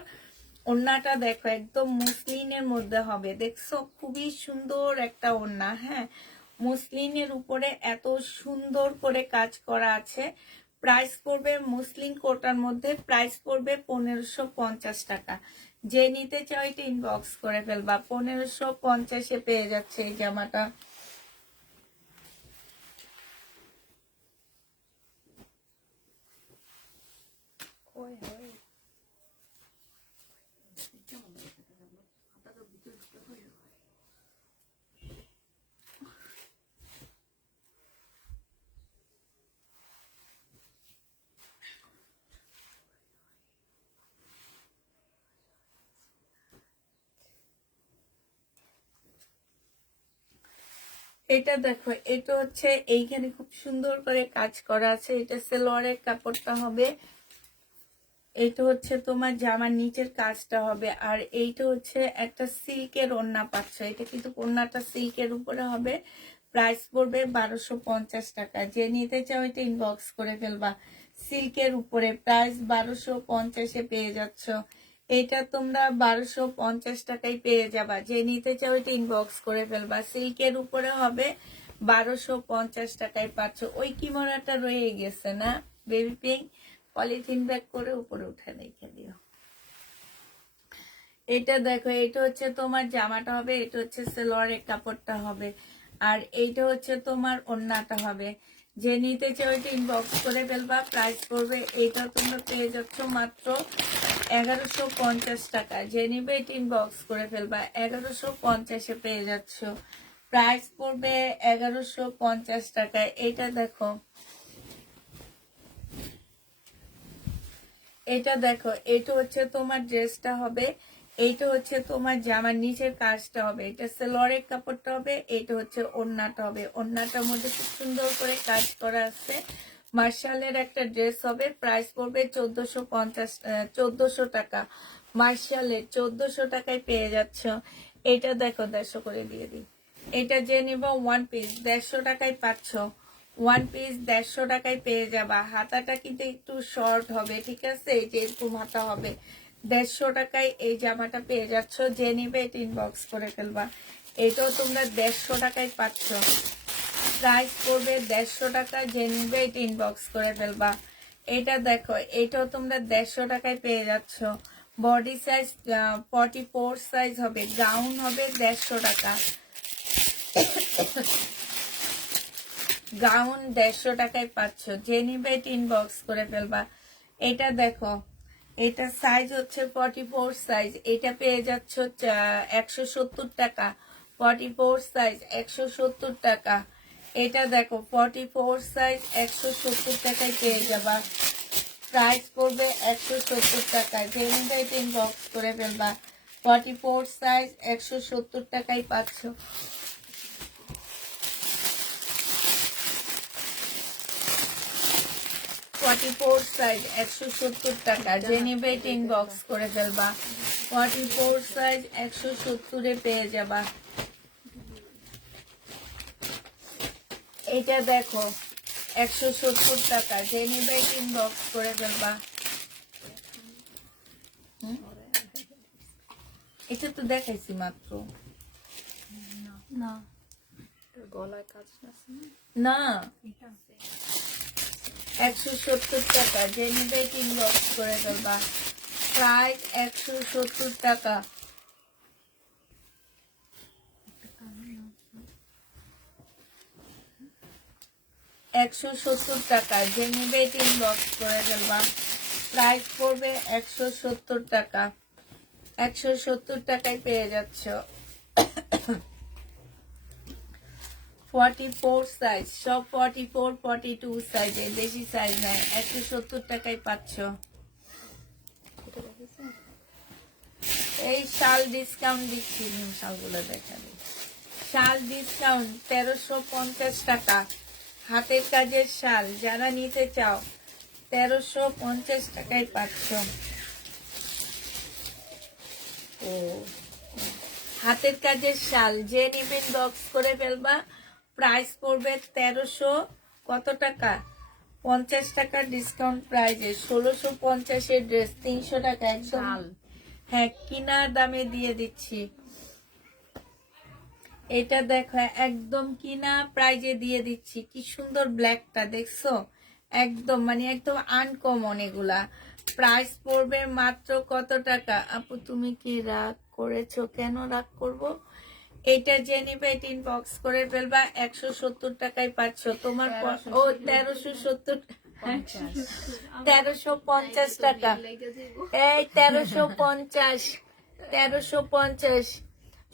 ওড়নাটা দেখো একদম মুসলিনের মধ্যে হবে, দেখছো? খুবই সুন্দর একটা ওড়না। হ্যাঁ, মুসলিনের উপরে এত সুন্দর করে কাজ করা আছে। প্রাইস পড়বে মুসলিন কোটার মধ্যে, প্রাইস পড়বে 1550 টাকা। যে নিতে চাও এটা ইনবক্স করে ফেলবা। 1550-এ পেয়ে যাচ্ছে এই জামাটা। এটা দেখো, এটা হচ্ছে এইখানে খুব সুন্দর করে কাজ করা আছে। এটা সালোয়ারের কাপড়টা হবে, এইটা হচ্ছে তোমার জামার নিচের কাজটা হবে, আর এইটা হচ্ছে একটা সিল্কের ওড়না পাচ্ছ। এটা কিন্তু ওড়নাটা সিল্কের উপরে হবে। প্রাইস পড়বে 1250 টাকা। যে নিতে চাও এটা ইনবক্স করে ফেলবা। সিল্কের উপরে প্রাইস 1250-এ পেয়ে যাচ্ছ। এটা তোমরা 1250 টাকায় পেয়ে যাবা। যে নিতে চাও এটা ইনবক্স করে ফেলবা। সিল্কের উপরে হবে, 1250 টাকায় পাচ্ছ। ওই কিমোরাটা রয়ে গেছে না বেবি পিঙ্ক, পলিথিন ব্যাগ করে উপরে উঠে রেখে দিও। এটা দেখো, এটা হচ্ছে তোমার জামাটা হবে, এটা হচ্ছে সালোয়ারের কাপড়টা হবে, আর এইটা হচ্ছে তোমার ওড়নাটা হবে। যে নিতে চাও এটা ইনবক্স করে ফেলবা। প্রাইস পড়বে, এইটা তোমরা পেয়ে যাচ্ছ মাত্র 1150 টাকা। যে নিবে এটা ইনবক্স করে ফেলবা। 1150-এ পেয়ে যাচ্ছ। প্রাইস পড়বে 1150 টাকায়। এইটা দেখো, এটা দেখো, এটা হচ্ছে তোমার ড্রেসটা হবে, এইটা হচ্ছে তোমার জামার নিচের কাজটা হবে, এটা সালোয়ারের কাপড়টা হবে, এইটা হচ্ছে ওড়নাটা হবে। ওড়নাটার মধ্যে খুব সুন্দর করে কাজ করা আছে। মার্শালের একটা ড্রেস হবে। প্রাইস পড়বে 1450 টাকা। মার্শালের 1400 টাকায় পেয়ে যাচ্ছ। এটা দেখো, 150 করে দিয়ে দিই। এটা যে নিব ওয়ান পিস 150 টাকায় পাচ্ছ। ওয়ান পিস 150 টাকায় পেয়ে যাবা। হাতাটা কিন্তু একটু শর্ট হবে, ঠিক আছে, এই যে এরকম হাতা হবে। 150 টাকায় এই জামাটা পেয়ে যাচ্ছ। যে নিবে এটা ইনবক্স করে ফেলবা। এটাও তোমরা 150 টাকায় পাচ্ছ। প্রাইস পড়বে 150 টাকা। যে নিবে এটা ইনবক্স করে ফেলবা। এটা দেখো, এটাও তোমরা 150 টাকায় পেয়ে যাচ্ছ। বডি সাইজ 44 সাইজ হবে, গাউন হবে 150 টাকা। গাউন 150 টাকায় পাচ্ছ। যে নিবে এটা ইনবক্স করে ফেলবা। এটা দেখো, এটা সাইজ হচ্ছে 44 সাইজ, এটা পেয়ে যাচ্ছ 170 টাকা। 44 সাইজ 170 টাকা। এটা দেখো 44 সাইজ 170 টাকায় পেয়ে যাবা। প্রাইস পড়বে 170 টাকা। যে নিবে এটা ইনবক্স করে ফেলবা। 44 সাইজ 170 টাকায় পাচ্ছ। 44 সাইজ 170 টাকা। যে নিবে এটা ইনবক্স করে ফেলবা। 44 সাইজ 170-এ পেয়ে যাবা। এটা দেখো 170 টাকা। যে নিবে এটা ইনবক্স করে ফেলবা। এটা তো দেখাইছি মাত্র। না গলায় কাজ আছে না, 170 টাকা। যে নিবে এটা ইনবক্স করে ফেলবা। প্রাইস 170 টাকা। 170 টাকা। যে নিবে এটা ইনবক্স করে ফেলবা। প্রাইস পড়বে 170 টাকা। 170 টাকায় পেয়ে যাচ্ছ। 44 সাইজ, সব 44 42 সাইজে, বেশি সাইজ নাই। 170 টাকায় পাচ্ছ। এই শাল ডিসকাউন্ট দিচ্ছি, শালগুলো দেখাবে। শাল ডিসকাউন্ট 1350 টাকা। হাতের কাজের শাল যারা নিতে চাও 1350 টাকায় পাচ্ছ। ও, হাতের কাজের শাল যে নিবেন বক্স করে ফেলবা। প্রাইস পড়বে 1300 কত টাকা, 50 টাকা ডিসকাউন্ট প্রাইজে। 1650-এর ড্রেস 300 টাকা একদম। হ্যাঁ, কিনা দামে দিয়ে দিচ্ছি। এটা দেখো, একদম কিনা প্রাইজে দিয়ে দিচ্ছি। কি সুন্দর ব্ল্যাকটা দেখছো, একদম মানে একদম আনকমন এগুলা। প্রাইস পড়বে মাত্র কত টাকা। আপু তুমি কি রাগ করেছো? কেন রাগ করব? এটা যে নিবে এটা ইনবক্স করে ফেলবা। 170 টাকায় পাচ্ছ। তোমার ও 1370, 1350 টাকা। এই 1350, 1350,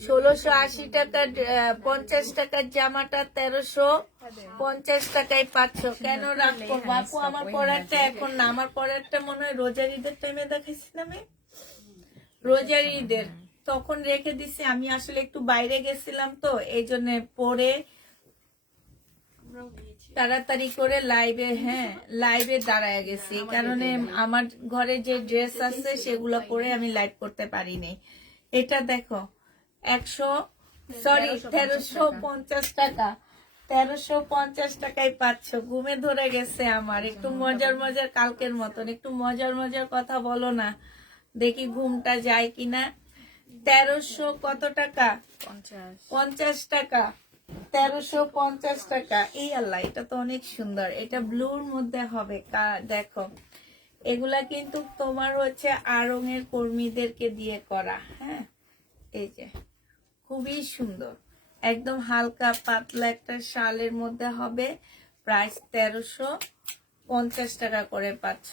1680 টাকা। 50 টাকার জামাটা 1350 টাকায় পাচ্ছ। কেন রাখবো বাপু? আমার পড়ারটা এখন না, আমার পড়ারটা মনে হয় রোজার ঈদের টাইমে দেখাইছিলাম। রোজার ঈদের তখন রেখে দিছি। আমি আসলে একটু বাইরে গেছিলাম তো, এই জন্য পরে আমরাও গিয়েছি। তাড়াতাড়ি করে লাইভে দাঁড়ায় গেছি, কারণে আমার ঘরে যে ড্রেস আছে সেগুলো পরে আমি লাইভ করতে পারিনি। এটা দেখো 1350 টাকা, 1350 টাকায় পাচ্ছ। ঘুমে ধরে গেছে আমার, একটু মজার মজার কালকের মতন একটু মজার মজার কথা বলো না, দেখি ঘুমটা যায় কিনা। 1300 কত টাকা? 50 টাকা, 1350 টাকা। এই আল্লাহ, এটা তো অনেক সুন্দর, এটা ব্লুর মধ্যে হবে। দেখো এগুলা কিন্তু তোমার হচ্ছে আড়ং-এর কর্মীদেরকে দিয়ে করা। হ্যাঁ, এই যে খুবই সুন্দর, একদম হালকা পাতলা একটা শালের মধ্যে হবে। প্রাইস 1350 টাকা করে পাচ্ছ।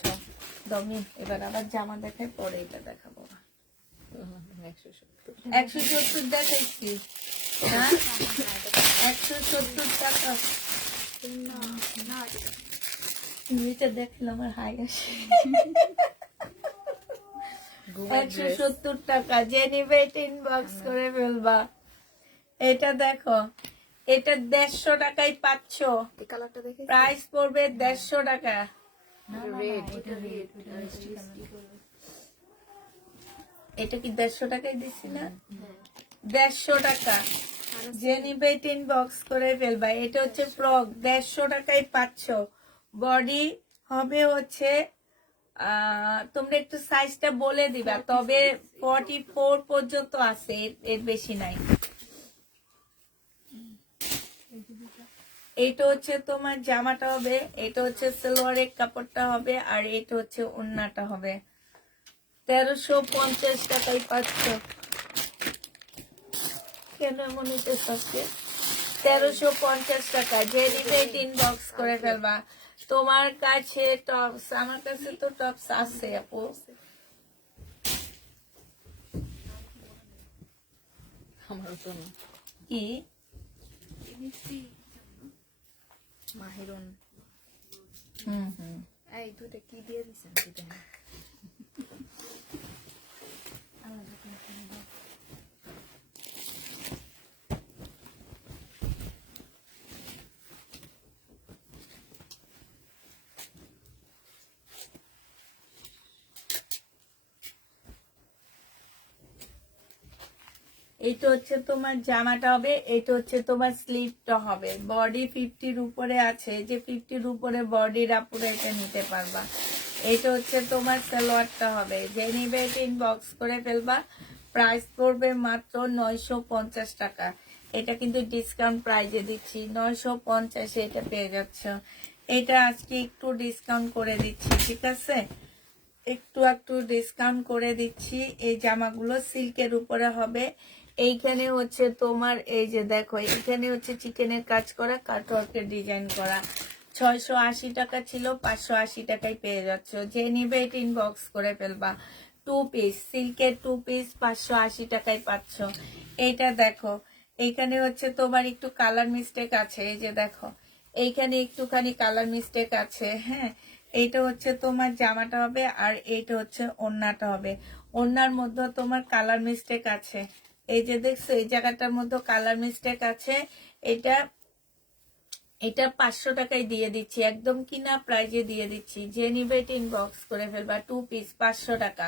দমি এবার আবার জামা দেখাই, পরে এটা দেখাবো। 170 দেখাইছি, হ্যাঁ 170 টাকা। এটা দেখলে আমার হাই আসে। 170 টাকা, যে নিবে এটা ইনবক্স করে ফেলবা। এটা দেখো, এটা 150 টাকায় পাচ্ছ। প্রাইস পড়বে 150 টাকা। এটা কি 150 টাকায় দিছি না? 150 টাকা, যে নিবে এটা ইনবক্স করে ফেলবা। এটা হচ্ছে ফ্রক, 150 টাকায় পাচ্ছ। বডি হবে হচ্ছে তোমরা একটু সাইজটা বলে দিবা, তবে 44 পর্যন্ত আছে, এর বেশি নাই। এইটা হচ্ছে তোমার জামাটা হবে, এটা হচ্ছে সালোয়ারের কাপড়টা হবে, আর এটা হচ্ছে ওড়নাটা হবে। 1350 টাকায় পাচ্ছ। কেন এমন হচ্ছে? 1350 টাকা, যে নিবে ইনবক্স করে ফেলবা। তোমার কাছে টপস, আমার কাছে তো টপস আছে আপু। কি মাহিরন এই দুটো কি দিয়ে দিছেন? এইটা হচ্ছে তোমার জামাটা হবে, এটা হচ্ছে তোমার স্লিভটা হবে। বডি 50-র উপরে আছে, যে 50-র উপরে বডির আপুরে এটা নিতে পারবা। এটা হচ্ছে তোমার সালোয়ারটা হবে, যে নিবে এটা ইনবক্স করে ফেলবা। প্রাইস পড়বে মাত্র 950 টাকা। এটা কিন্তু ডিসকাউন্ট প্রাইজে দিচ্ছি, 950 এটা পেয়ে যাচ্ছ। এটা আজকে একটু ডিসকাউন্ট করে দিচ্ছি, ঠিক আছে? একটু ডিসকাউন্ট করে দিচ্ছি। এই জামাগুলো সিল্কের উপরে হবে। এইখানে হচ্ছে তোমার এই যে দেখো, এইখানে হচ্ছে চিকেনের কাজ করা, কাটওয়ার্কের ডিজাইন করা। 680 টাকা ছিল, 580 টাকায় পেয়ে যাচ্ছ। যে নিবে এটা ইনবক্স করে ফেলবা। 2 পিস সিল্কের 2 পিস 580 টাকায় পাচ্ছ। এইটা দেখো, এইখানে হচ্ছে তোমার একটু কালার মিস্টেক আছে, এই যে দেখো এইখানে একটুখানি কালার মিস্টেক আছে। হ্যাঁ, এইটা হচ্ছে তোমার জামাটা হবে, আর এইটা হচ্ছে ওড়নাটা হবে। ওড়নার মধ্যে তোমার কালার মিস্টেক আছে, এই যে দেখছো এই জায়গাটার মধ্যে কালার মিস্টেক আছে। এটা এটা 500 টাকায় দিয়ে দিচ্ছি, একদম কিনা প্রাইজে দিয়ে দিচ্ছি। যে নিবে এটা ইনবক্স করে ফেলবা। 2 পিস 500 টাকা।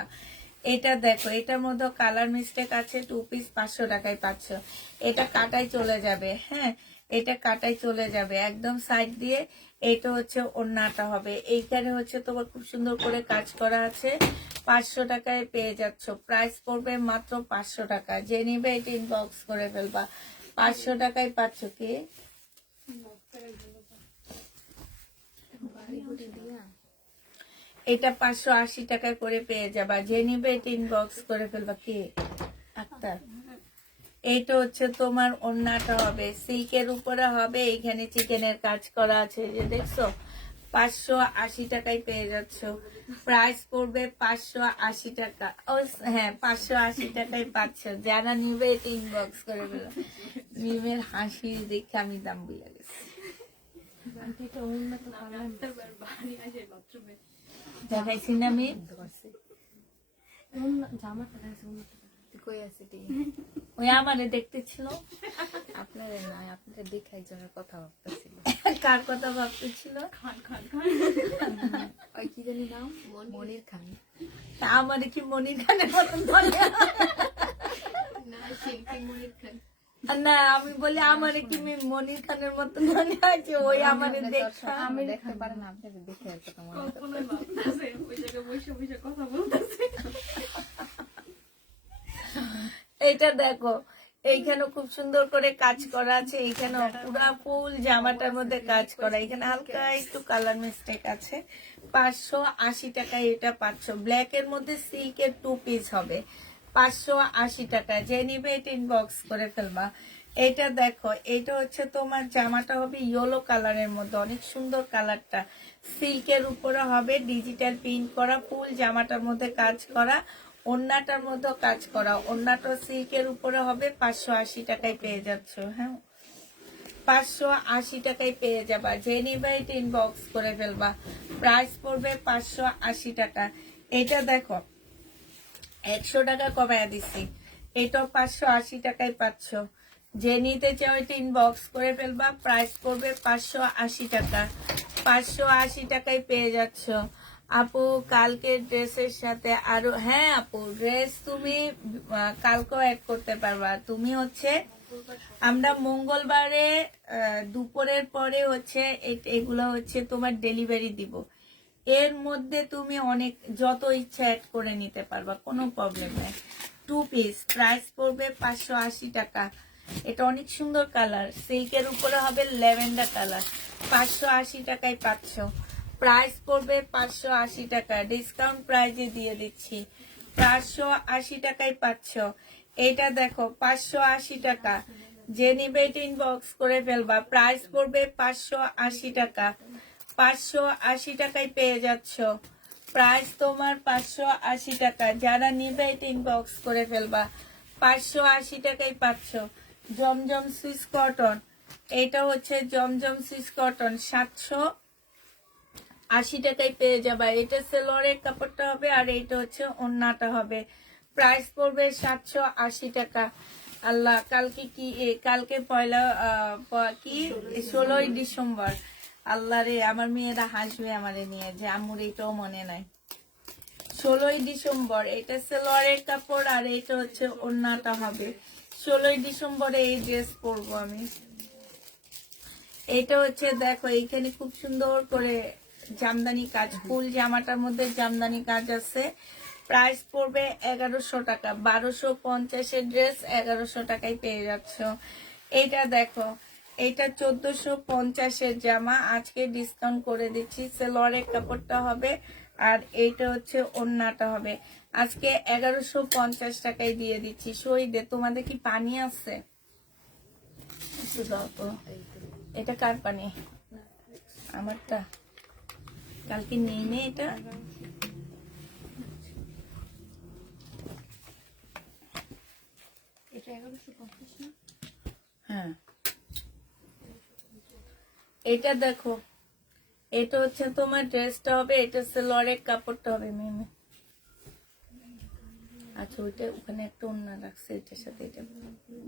এটা দেখো, এটার মধ্যে কালার মিস্টেক আছে, 2 পিস 500 টাকায় পাচ্ছ। এটা কাটাই চলে যাবে। হ্যাঁ, এটা কাটাই চলে যাবে একদম সাইড দিয়ে। এটা হচ্ছে ওড়নাটা হবে, এইখানে হচ্ছে তোমার খুব সুন্দর করে কাজ করা আছে। 500 টাকায় পেয়ে যাচ্ছ। প্রাইস পড়বে মাত্র 500 টাকা। যে নিবে এটা ইনবক্স করে ফেলবা। 500 টাকায় পাচ্ছ। কি এটা 580 টাকা করে পেয়ে যাবা। যে নিবে এটা ইনবক্স করে ফেলবা। কি আক্তার, এইটা হচ্ছে তোমার ওড়নাটা হবে, সিল্কের উপরে হবে, এইখানে চিকেনের কাজ করা আছে, যে দেখছো। 580 টাকায় পেয়ে যাচ্ছ। প্রাইস পড়বে 580 টাকা। ও হ্যাঁ, 580 টাকায় পাচ্ছ। যারা নিবে এটা ইনবক্স করে ফেলো। মিমের হাসি দেখে আমি দাম বুঝে গেছি। দেখাইছি না আমি? ওই আমারে দেখতেছিল, আপনাদের নয়, আপনাদের দেখে একজনের কথা ভাবতেছিল। কার কথা ভাবতেছিল? খান ওই কি জানি নাম, মনির খান। তা আমার কি মনির খানের মতন বলে? না, শিল্পী মনির খান। না, আমি বলি আমার কি মনির খানের মতন মনে আছে, ওই আমার দেখা। আমি দেখতে পারে না, আপনাকে দেখে আর কথা মনে হয়। কখনোই ভাবতেছে ওই জায়গায় বসে বসে কথা বলতেছে। এইটা দেখো, এইখানে খুব সুন্দর করে কাজ করা আছে, এইখানে পুরা ফুল জামাটার মধ্যে কাজ করা, এখানে হালকা একটু কালার মিস্টেক আছে। 580 টাকায় এটা পাচ্ছ। ব্ল্যাক এর মধ্যে সিল্কের 2 পিস হবে, 580 টাকা। যে নিবে এটা ইনবক্স করে ফেলবা। এটা দেখো, এটা হচ্ছে তোমার জামাটা হবে ইয়েলো কালারের মধ্যে, অনেক সুন্দর কালারটা। সিল্কের উপরে হবে ডিজিটাল প্রিন্ট করা, ফুল জামাটার মধ্যে কাজ করা, ওড়নাটার মধ্যে কাজ করা। ওড়নাটা সিল্কের উপরে হবে, 580 টাকায় পেয়ে যাচ্ছ। হ্যাঁ, 580 টাকায় পেয়ে যাবা। যে নিবে এটা ইনবক্স করে ফেলবা। প্রাইস পড়বে 580 টাকা। এটা দেখো 100 টাকা কমায় দিচ্ছি, এটা 580 টাকায় পাচ্ছ। যে নিতে চাও এটা ইনবক্স করে ফেলবা। প্রাইস পড়বে 580 টাকা। 580 টাকায় পেয়ে যাচ্ছ। আপু কালকে ড্রেসের সাথে আরো, হ্যাঁ আপু ড্রেস তুমি কালকেও অ্যাড করতে পারবা। তুমি হচ্ছে আমরা মঙ্গলবারে দুপুরের পরে হচ্ছে এগুলো হচ্ছে তোমার ডেলিভারি দিব। এর মধ্যে তুমি অনেক যত ইচ্ছা অ্যাড করে নিতে পারবা, কোনো প্রবলেম নেই। 2 পিস, প্রাইস পড়বে 580 টাকা। এটা অনেক সুন্দর কালার, সিল্কের উপরে হবে ল্যাভেন্ডার কালার। 580 টাকায় পাচ্ছ। প্রাইস পড়বে 580 টাকা, ডিসকাউন্ট প্রাইজে দিয়ে দিচ্ছি। 580 টাকায় পাচ্ছ। এটা দেখো 580 টাকা। যে নিবে এটা ইনবক্স করে ফেলবা। প্রাইস পড়বে 580 টাকা। 580 টাকায় পেয়ে যাচ্ছ। প্রাইস তোমার 580 টাকা। যারা নিবে এটা ইনবক্স করে ফেলবা। 580 টাকায় পাচ্ছ। জমজম সুইস কটন, এটা হচ্ছে জমজম সুইস কটন, 780 টাকায় পেয়ে যাবা। এটা সেলোয়ারের কাপড়টা হবে আর এটা হচ্ছে ওড়নাটা হবে। প্রাইস পড়বে 780 টাকা। আল্লাহ, কালকে কি কালকে পয়লা কি 16ই ডিসেম্বর। আল্লাহ রে, আমার মেয়েরা হাসবে আমারে নিয়ে যে আম্মুর এটাও মনে নাই। 16ই ডিসেম্বর, এটা সেলোয়ারের কাপড় আর এটা হচ্ছে ওড়নাটা হবে। 16ই ডিসেম্বরে এই ড্রেস পরবো আমি। এটা হচ্ছে দেখো, এইখানে খুব সুন্দর করে জামদানি কাজ, ফুল জামাটার মধ্যে জামদানি কাজ আছে। প্রাইস পড়বে 1100 টাকা। 1250-এর ড্রেস 1100 টাকায় পেয়ে যাচ্ছ। এটা দেখো, এটা 1450-এর জামা, আজকে ডিসকাউন্ট করে দিচ্ছি। সেলোয়ারের কাপড়টা হবে আর এইটা হচ্ছে ওড়নাটা হবে। আজকে 1150 টাকায় দিয়ে দিচ্ছি। শহীদে তোমাদের কি পানি আছে? দাও তো। এটা কার পানি? আমারটা কালকে নেই নে। এটা এটা 1150 না? হ্যাঁ, এটা দেখো, এটা হচ্ছে তোমার ড্রেসটা হবে, এটা সেলোয়ারের কাপড়টা হবে মেমে। আচ্ছা, ওইটা ওখানে একটা ওড়না রাখছে, এটার সাথে এটা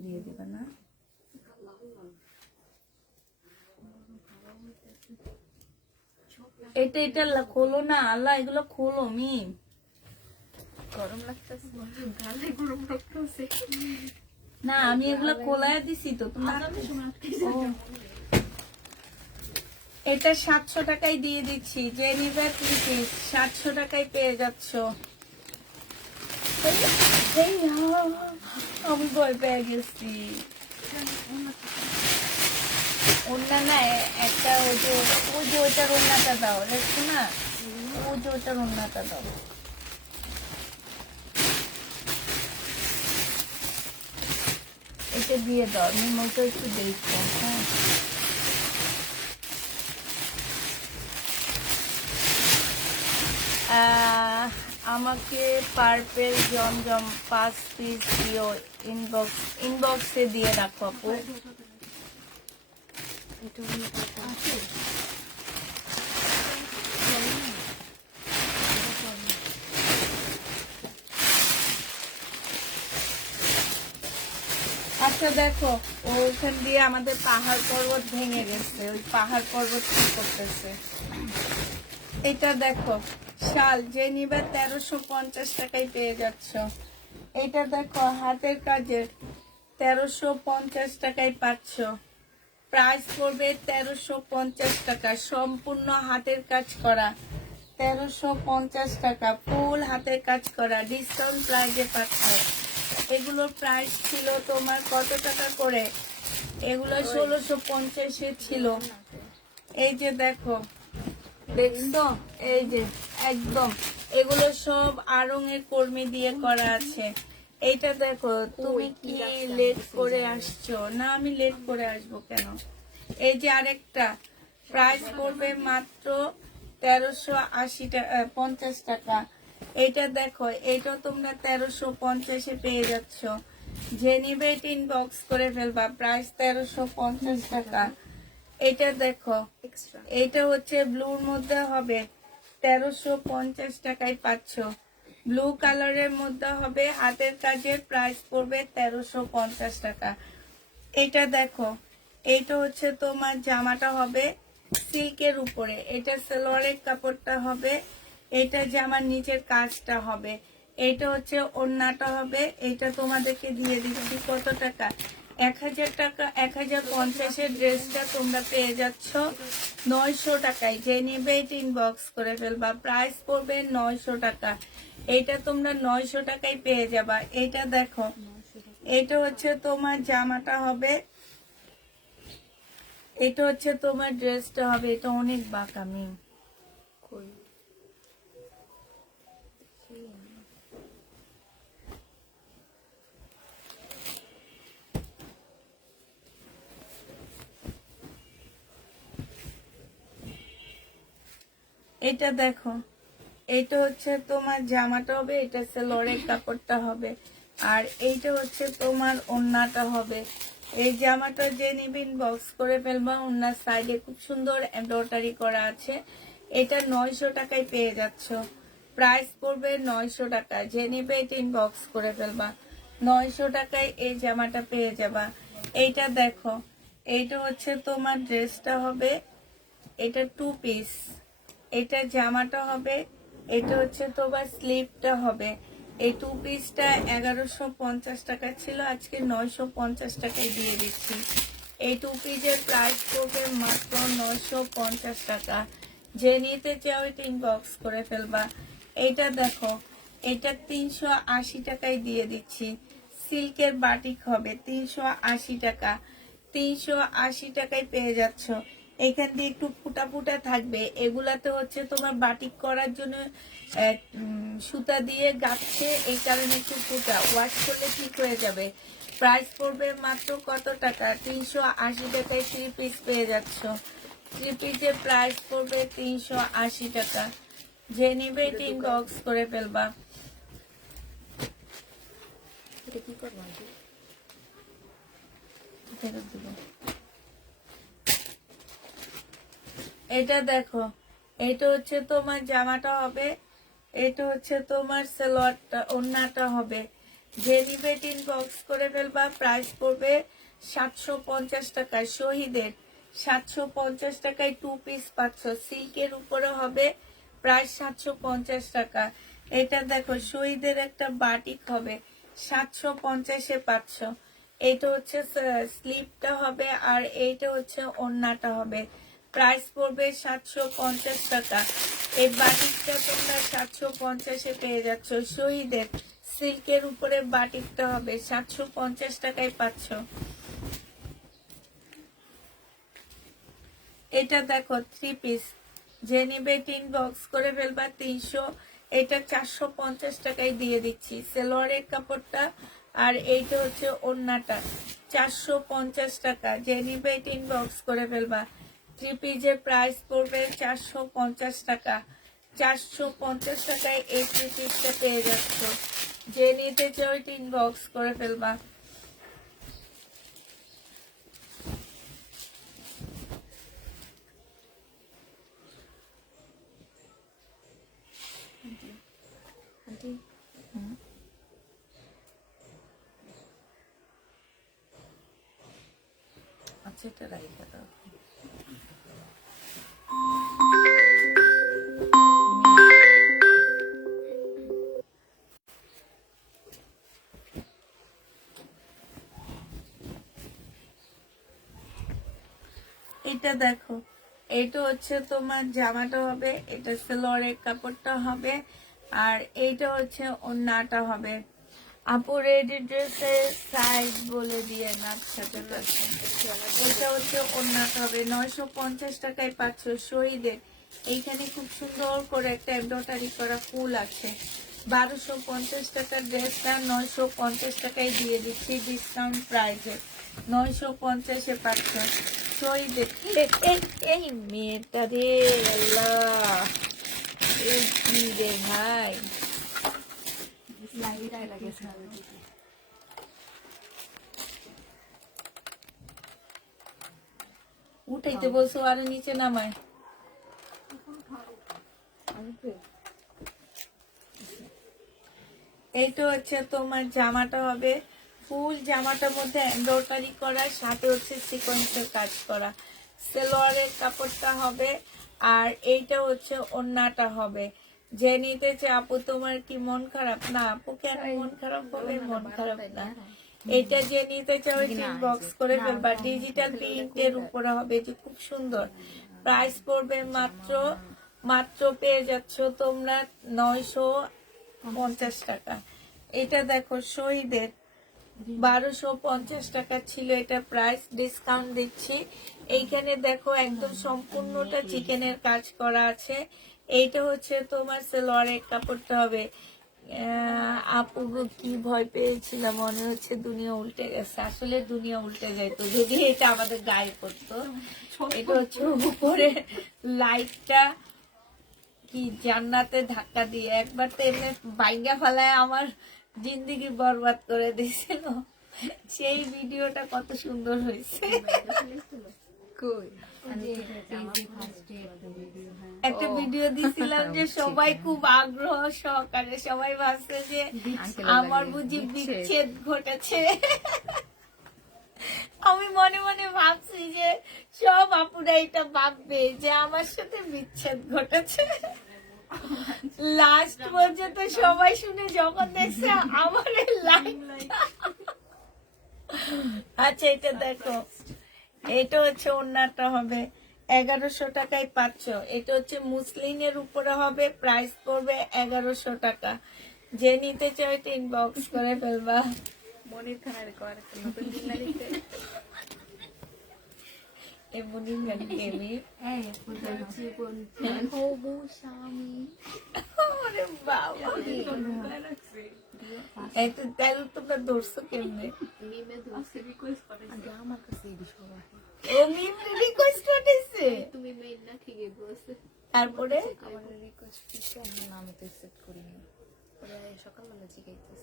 দিয়ে দিবা না? এটা এটা খোলো না, আল্লাহ এগুলো খোলো মিম। গরম লাগতেছে, গালে গরম লাগতেছে। না, আমি এগুলো খোলায় দিছি তো তোমার। ও, এটা 700 টাকায় দিয়ে দিচ্ছি। যে নিবে 3 পিস 700 টাকায় পেয়ে যাচ্ছ। আমি ভয় পেয়ে গেছি। ওড়না না, একটা ওই যে ওইটার ওড়নাটা দাও, দেখছো না? ওই যে ওইটার ওড়নাটা দাও। এটা দিয়ে দাও, আমি মতো একটু দেখবো। হ্যাঁ, আমাকে পার্পেল জমজম 5 পিস দিও, ইনবক্সে দিয়ে রাখো আপু। এটা হলো আছে। আচ্ছা এটা দেখো ওখান দিয়ে আমাদের পাহাড় পর্বত ভেঙে গেছে, ওই পাহাড় পর্বত কি করতেছে। এটা দেখো শাল, যে নিবে 1350 টাকায় পেয়ে যাচ্ছ। এটা দেখো হাতের কাজের, 1350 টাকায় পাচ্ছ। প্রাইস পড়বে 1350 টাকা, সম্পূর্ণ হাতের কাজ করা, 1350 টাকা, ফুল হাতের কাজ করা, ডিসকাউন্ট প্রাইসে পাচ্ছ। এগুলোর প্রাইস ছিল তোমার কত টাকা করে, এগুলো 1650 ছিল। এই যে দেখো, দেখছো, এই যে একদম এগুলো সব আড়ং-এর কর্মী দিয়ে করা আছে। এইটা দেখো, তুমি কি লেট করে আসছো? না, আমি লেট করে আসবো কেন। এই যে আরেকটা, প্রাইস পড়বে মাত্র 1380 টাকা, 50 টাকা। এটা দেখো, এটা তোমরা 1350-এ পেয়ে যাচ্ছ। যে নিবে এটা ইনবক্স করে ফেলবা, প্রাইস 1350 টাকা। এটা দেখো, এটা হচ্ছে ব্লুর মধ্যে হবে, 1350 টাকায় পাচ্ছ। ব্লু কালারের মধ্যে হবে, হাতের কাজের, প্রাইস পড়বে 1350 টাকা। এটা দেখো, এটা হচ্ছে তোমার জামাটা হবে সিল্কের উপরে, এটা সালোয়ারের কাপড়টা হবে, এটা জামার নিচের কাজটা হবে, এটা হচ্ছে ওড়নাটা হবে। এটা তোমাদেরকে দিয়ে দিচ্ছি কত টাকা, 1000 টাকা, 1050-এর ড্রেসটা তোমরা পেয়ে যাচ্ছ 900 টাকায়। যে নেবে এটা ইনবক্স করে ফেলবা, প্রাইস পড়বে 900 টাকা। এটা তোমরা 900 টাকায় পেয়ে যাবা। এটা দেখো, এটা হচ্ছে তোমার জামাটা হবে, এটা হচ্ছে তোমার ড্রেসটা হবে। এটা অনেক বাঁকামি, এটা দেখো, এইটা হচ্ছে তোমার জামাটা হবে, এটা সালোয়ারের কাপড়টা হবে, আর এইটা হচ্ছে তোমার ওড়নাটা হবে। এই জামাটা যে নিবিন বক্স করে ফেলবা, ওড়নার সাইডে খুব সুন্দর এমব্রয়ডারি করা আছে। এটা 900 টাকায় পেয়ে যাচ্ছ, প্রাইস পড়বে 900 টাকা। যে নিবে এটা ইনবক্স করে ফেলবা, 900 টাকায় এই জামাটা পেয়ে যাবা। এইটা দেখো, এইটা হচ্ছে তোমার ড্রেসটা হবে, এটা 2 পিস, এটা জামাটা হবে, এটা হচ্ছে তোমার স্লিপটা হবে। এই 2 পিসটা 1150 টাকা ছিল, আজকে 950 টাকায় দিয়ে দিচ্ছি। এই 2 পিসের প্রাইস পড়বে মাত্র 950 টাকা। যে নিতে চাও এটা ইনবক্স করে ফেলবা। এটা দেখো, এটা 380 টাকায় দিয়ে দিচ্ছি। সিল্কের বাটিক হবে 380 টাকা, 380 টাকায় পেয়ে যাচ্ছ। এখান দিয়ে একটু ফুটা ফুটা থাকবে, এগুলাতে হচ্ছে তোমার বাটিক করার জন্য সুতা দিয়ে গাচ্ছে, এই কারণে একটু ফুটা, ওয়াশ করলে ঠিক হয়ে যাবে। প্রাইস পড়বে মাত্র কত টাকা, 380 টাকায় 3 পিস পেয়ে যাচ্ছ। 3 পিসের প্রাইস পড়বে 380 টাকা। যে নিবে এটা ইনবক্স করে ফেলবা। এটা কি করবো আন্টি? ফেরত দিব। এটা দেখো, এটা হচ্ছে তোমার জামাটা হবে, এটা হচ্ছে তোমার সালোয়ারটা, ওড়নাটা হবে। যে নিবে ইনবক্স করে ফেলবা, প্রাইস পড়বে 750 টাকায়। শহীদের 750 টাকায় 2 পিস পাচ্ছ, সিল্কের উপরে হবে, প্রাইস 750 টাকা। এটা দেখো, শহীদের একটা বাটিক হবে, 750-এ পাচ্ছ। এইটা হচ্ছে স্লিপটা হবে, আর এইটা হচ্ছে ওড়নাটা হবে, প্রাইস পড়বে 750 টাকা। এই বাটিকটা তোমরা 750-এ পেয়ে যাচ্ছ। শহীদের সিল্কের উপরে বাটিকটা হবে, 750 টাকায় পাচ্ছ। এটা দেখো 3 পিস, যে নিবে ইনবক্স করে ফেলবা 300, এটা 450 টাকায় দিয়ে দিচ্ছি। সালোয়ারের কাপড়টা আর এইটা হচ্ছে ওড়নাটা, 450 টাকা। যে নিবে ইনবক্স করে ফেলবা। 3 পিসের প্রাইস পড়বে 450 টাকা। 450 টাকায় এই 3 পিসটা পেয়ে যাচ্ছ। যে নিতে চাও ইনবক্স করে ফেলবা। আন্টি হচ্ছে এটা রাইখা দাও। এটা দেখো, এটা হচ্ছে তোমার জামাটা হবে, এটা সেলোয়ারের কাপড়টা হবে, আর এইটা হচ্ছে ওড়নাটা হবে। আপু রেডি ড্রেসের সাইজ বলে দিয়ে না সাথে পাচ্ছে। এটা হচ্ছে ওড়নাটা হবে, 950 টাকায় পাচ্ছ শহীদের। এইখানে খুব সুন্দর করে একটা এমব্রয়ডারি করা ফুল আছে। 1250 টাকার ড্রেসটা 950 টাকায় দিয়ে দিচ্ছি ডিসকাউন্ট প্রাইসে। 950-এ পাচ্ছ শহীদের। এই মেয়েটা রে আল্লাহ, এই কি রে ভাই, উঠাইতে বলছো আর নিচে নামায়। এইটা হচ্ছে তোমার জামাটা হবে, ফুল জামাটার মধ্যে এমব্রয়ডারি করা, সাথে হচ্ছে সিকোয়েন্সের কাজ করা। সালোয়ারের কাপড়টা হবে, আর এইটা হচ্ছে ওড়নাটা হবে। যে নিতে চায় আপু তোমার কি মন খারাপ? না আপু, কেন মন খারাপ হবে? মন খারাপ না। এটা যে নিতে চাও বক্স করে ফেলবা, ডিজিটাল প্রিন্টের উপরে হবে, যে খুব সুন্দর। প্রাইস পড়বে মাত্র পেয়ে যাচ্ছ তোমরা 950 টাকা। এটা দেখো শহীদের 1250 টাকা ছিল এটা প্রাইস, ডিসকাউন্ট দিচ্ছি। এইখানে দেখো একদম সম্পূর্ণটা চিকেনের কাজ করা আছে। এইটা হচ্ছে তোমার সালোয়ারের কাপড়টা হবে। আপু গো, কি ভয় পেয়েছিলাম, মনে হচ্ছে দুনিয়া উল্টে গেছে। আসলে দুনিয়া উল্টে যাইতো যদি এটা আমাদের গায়ে পড়তো। এটা হচ্ছে উপরে লাইটটা কি জান্নাতে ধাক্কা দিয়ে একবার তো এমনি বাইঙ্গা ফেলায় আমার জিন্দিগি বরবাদ করে দিয়েছিল। সেই ভিডিওটা কত সুন্দর হয়েছে। একটা ভিডিও দিছিলাম যে সবাই খুব আগ্রহ সহকারে সবাই ভাবছে যে আমার বুঝি বিচ্ছেদ ঘটেছে। আমি মনে মনে ভাবছি যে সব আপুরা এটা ভাববে যে আমার সাথে বিচ্ছেদ ঘটেছে। লাস্ট পর্যন্ত সবাই শুনে যখন দেখছে আমার লাইন। আচ্ছা এটা দেখো, এটা হচ্ছে ওড়নাটা হবে, 1100 টাকায় পাচ্ছ। এটা হচ্ছে মুসলিনের উপরে হবে, প্রাইস পড়বে 1100 টাকা। যে নিতে চাও এটা ইনবক্স করে ফেলবা। মনির খানের নতুন জিল্লা লিখতে এমনই মেনকেলি হবু স্বামী ওরে বাবা, এই তো তাই তোমরা ধরছো কেমনে? মিমে ধরছে রিকোয়েস্ট করে আগে আমার কাছে এই বিষয় ও মিম রিকোয়েস্ট করেছে, তুমি মেইন না ঠিকই বলছে। তারপরে আমার রিকোয়েস্ট দিচ্ছে, আমি তো অ্যাকসেপ্ট করিনি। পরে সকালবেলা জিজ্ঞাসা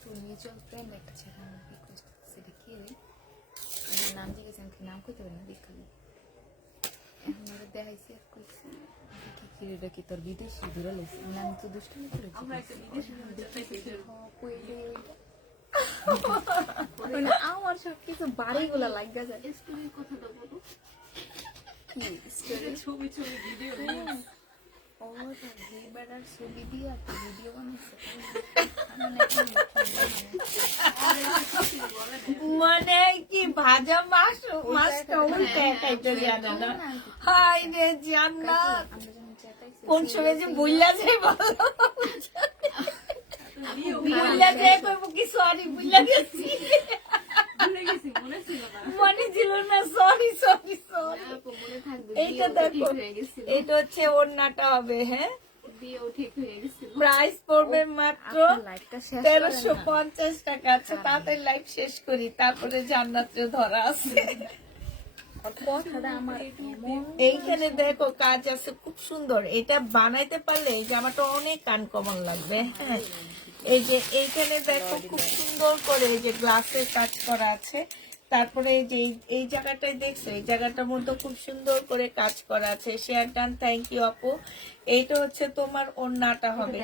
তো মিউচুয়াল ফ্রেন্ড একটা ছেলে আমার রিকোয়েস্ট সেটা কি রে, আমার নাম জিজ্ঞাসা, আমাকে নাম কইতে পারি না দেখালি। এখন ওরা দেখাইছি আর কইছি কি রে কি তোর বিদেশি দূরে লেগেছে, আমি তো দুষ্টামি করেছি। আমরা একটা বিদেশি আমার সব কিছু বাড়িগুলা লাগা যায়। স্টোরির কথাটা বলো। স্টোরি ছবি ভিডিও ও তার এই বেড়ার ছবি দিয়ে একটা ভিডিও বানাইছে। মানে কি ভাজা মাছটা উল্টে খাইতে জানে না। হাই রে জান্নাত, আমরা যখন চেতাইছি কোন সময় যে বুইলা যাই বলো, বুইলা যাই কইব কি সরি, বুইলা গেছি, ভুলে গেছি, মনে ছিল না। মনে ছিল না, সরি সরি সরি। আপু মনে থাকবে, এইটা বিয়েও দেখো, ঠিক হয়ে গেছিল। এটা হচ্ছে ওড়নাটা হবে। হ্যাঁ, বিয়েও ঠিক হয়ে গেছিল। প্রাইস পড়বে মাত্র লাইটটা শেষ 1350 টাকা। আচ্ছা তাড়াতাড়ি লাইভ শেষ করি, তারপরে জান্নাতে ধরা আছে। কথাটা আমার এমন এইখানে দেখো কাজ আছে খুব সুন্দর, এটা বানাইতে পারলে এই জামাটা অনেক আনকমন লাগবে। হ্যাঁ, এই যে এইখানে দেখো খুব সুন্দর করে এই যে গ্লাসের কাজ করা আছে। তারপরে এই যে এই জায়গাটায় দেখছো, এই জায়গাটার মধ্যে খুব সুন্দর করে কাজ করা আছে। শেয়ার ডান, থ্যাংক ইউ আপু। এইটা হচ্ছে তোমার ওড়নাটা হবে,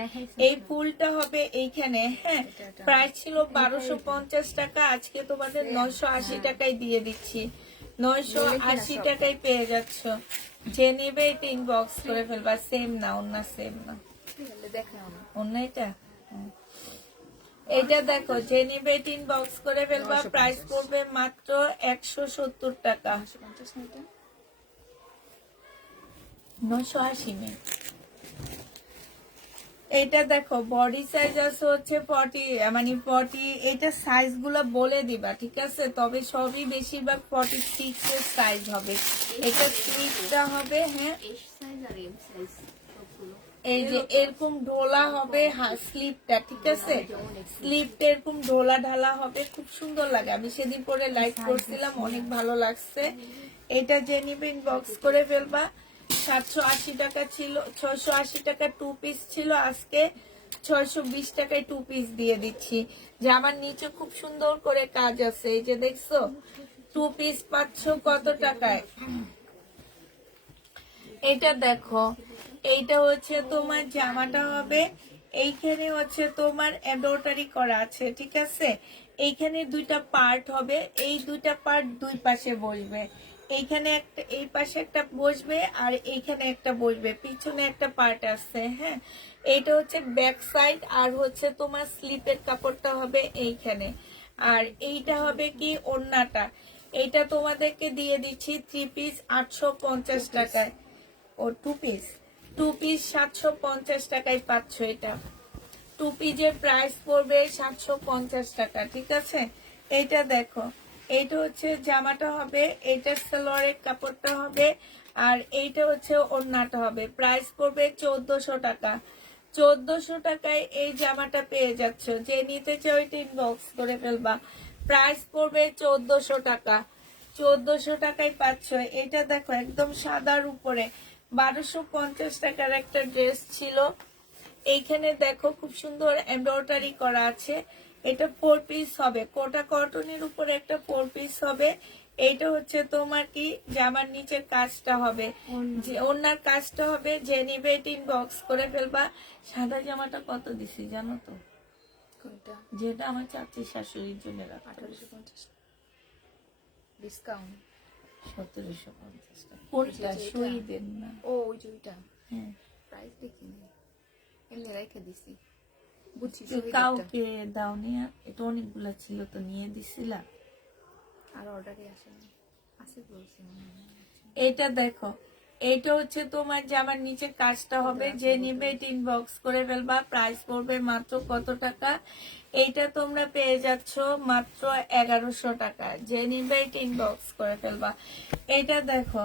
এই ফুলটা হবে এইখানে। হ্যাঁ, প্রাইস ছিল 1250 টাকা, আজকে তোমাদের 980 টাকায় দিয়ে দিচ্ছি। 980 টাকায় পেয়ে যাচ্ছ। যে নেবে এটা ইনবক্স করে ফেলবা। সেম না, অন্য সেম না, দেখাও না। অন্য এটা। এটা দেখো, যে নেবে এটা ইনবক্স করে ফেলবা। প্রাইস পড়বে মাত্র 170 টাকা। 950 না এটা? 980 মে। এটা দেখো বডি সাইজ আছে হচ্ছে 40, মানে 40। এটা সাইজ গুলা বলে দিবা, ঠিক আছে? তবে সবই বেশিরভাগ 46 এর সাইজ হবে। এটা স্লিপটা হবে, হ্যাঁ এস সাইজ আর এম সাইজ সবগুলো। এই যে এরকম ঢোলা হবে স্লিপটা, ঠিক আছে? স্লিপটা এরকম ঢোলা ঢালা হবে, খুব সুন্দর লাগে। আমি সেদিন পরে লাইভ করছিলাম, অনেক ভালো লাগছে। এটা যে নিবে ইনবক্স করে ফেলবা। 780 টাকা ছিল, 680 টাকা 2 পিস ছিল, আজকে 620 টাকায় 2 পিস দিয়ে দিচ্ছি। জামার নিচে খুব সুন্দর করে কাজ আছে, এই যে দেখছো 2 পিস পাচ্ছ কত টাকায়। এটা দেখো, এইটা হচ্ছে তোমার জামাটা হবে, এইখানে হচ্ছে তোমার এমব্রয়ডারি করা আছে, ঠিক আছে? এইখানে দুইটা পার্ট হবে, এই দুইটা পার্ট দুই পাশে বসবে। এইখানে একটা, এই পাশে একটা বসবে আর এইখানে একটা বসবে, পিছনে একটা পার্ট আছে, হ্যাঁ। এইটা হচ্ছে ব্যাক সাইড, আর হচ্ছে তোমার স্লিপের কাপড়টা হবে এইখানে। আর এইটা হবে কি ওড়নাটা। এইটা তোমাদেরকে দিয়ে দিচ্ছি 3 পিস 850 টাকায়। ও 2 পিস, 2 পিস 750 টাকায় পাচ্ছ। এটা 2 পিসের প্রাইস পড়বে 750 টাকা, ঠিক আছে? এইটা দেখো, এইটা হচ্ছে জামাটা হবে, এইটা সালোয়ারের কাপড়টা হবে, আর এইটা হচ্ছে ওড়নাটা হবে। প্রাইস পড়বে 1400 টাকা। 1400 টাকায় এই জামাটা পেয়ে যাচ্ছ। যে নিতে চাও এটা ইনবক্স করে ফেলবা। প্রাইস পড়বে 1400 টাকা। 1400 টাকায় পাচ্ছ। এটা দেখো একদম সাদার উপরে 1250 টাকার একটা ড্রেস ছিল। এইখানে দেখো খুব সুন্দর এমব্রয়ডারি করা আছে। এটা 4 পিস হবে, কোটা কটনের উপরে একটা 4 পিস হবে। এইটা হচ্ছে তোমার কি জামার নিচের কাজটা হবে, যে ওনার কাজটা হবে। যে নিবে এটা ইনবক্স করে ফেলবা। সাদা জামাটা কত দিছি জানো তো? কোনটা? যেটা আমার চাচি শাশুড়ির জন্য রাখা 1850 ডিসকাউন্ট। 1750 টাকা। কোনটা? শহীদের না? ও ওই যে ওইটা। হ্যাঁ, প্রাইস দেখিনি, এমনি রেখে দিছি। বুঝছি তো কাউকে দাওনি? এটা অনেকগুলা ছিল তো নিয়ে দিছিলা। আর অর্ডারই আসেনি, আছে বলছি মনে হয়। এটা দেখো, এটা হচ্ছে তোমার জামার নিচে কাজটা হবে। যে নিবে এটা ইনবক্স করে ফেলবা। প্রাইস পড়বে মাত্র কত টাকা? এইটা তোমরা পেয়ে যাচ্ছ মাত্র 1100 টাকা। যে নিবে এটা ইনবক্স করে ফেলবা। এটা দেখো,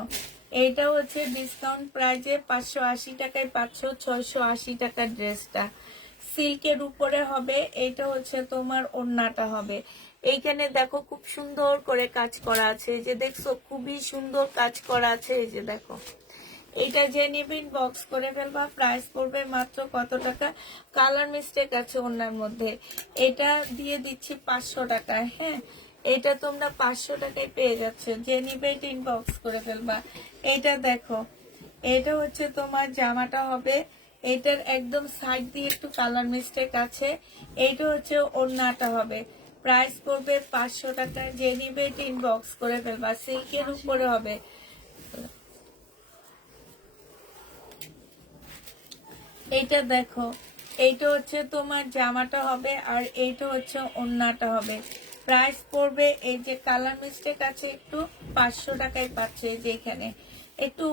এইটা হচ্ছে ডিসকাউন্ট প্রাইজে 580 টাকায় পাচ্ছ 680 টাকার ড্রেসটা। সিল্কের উপরে হবে। এইটা হচ্ছে তোমার ওড়নাটা হবে। এইখানে দেখো খুব সুন্দর করে কাজ করা আছে, এই যে দেখছো খুবই সুন্দর কাজ করা আছে, এই যে দেখো। এটা যে নিবেন বক্স করে ফেলবা। প্রাইস পড়বে মাত্র কত টাকা? কালার মিস্টেক আছে ওনার মধ্যে। এটা দিয়ে দিচ্ছি 500 টাকায়, হ্যাঁ। এটা তোমরা 500 টাকায় পেয়ে যাচ্ছ। যে নিবে এটা ইনবক্স করে ফেলবা। এটা দেখো, এটা হচ্ছে তোমার জামাটা হবে। এটার একদম সাইড দিয়ে একটু কালার মিস্টেক আছে। এইটা হচ্ছে ওড়নাটা হবে। প্রাইস পড়বে 500 টাকা। যে নিবে এটা ইনবক্স করে ফেলবা। সিল্কের উপরে হবে। এইটা দেখো, এইটা হচ্ছে তোমার জামাটা হবে, আর এইটা হচ্ছে ওড়নাটা হবে। প্রাইস পড়বে, এই যে কালার মিস্টেক আছে একটু, 500 টাকায় পাচ্ছে। এই যে এখানে একটু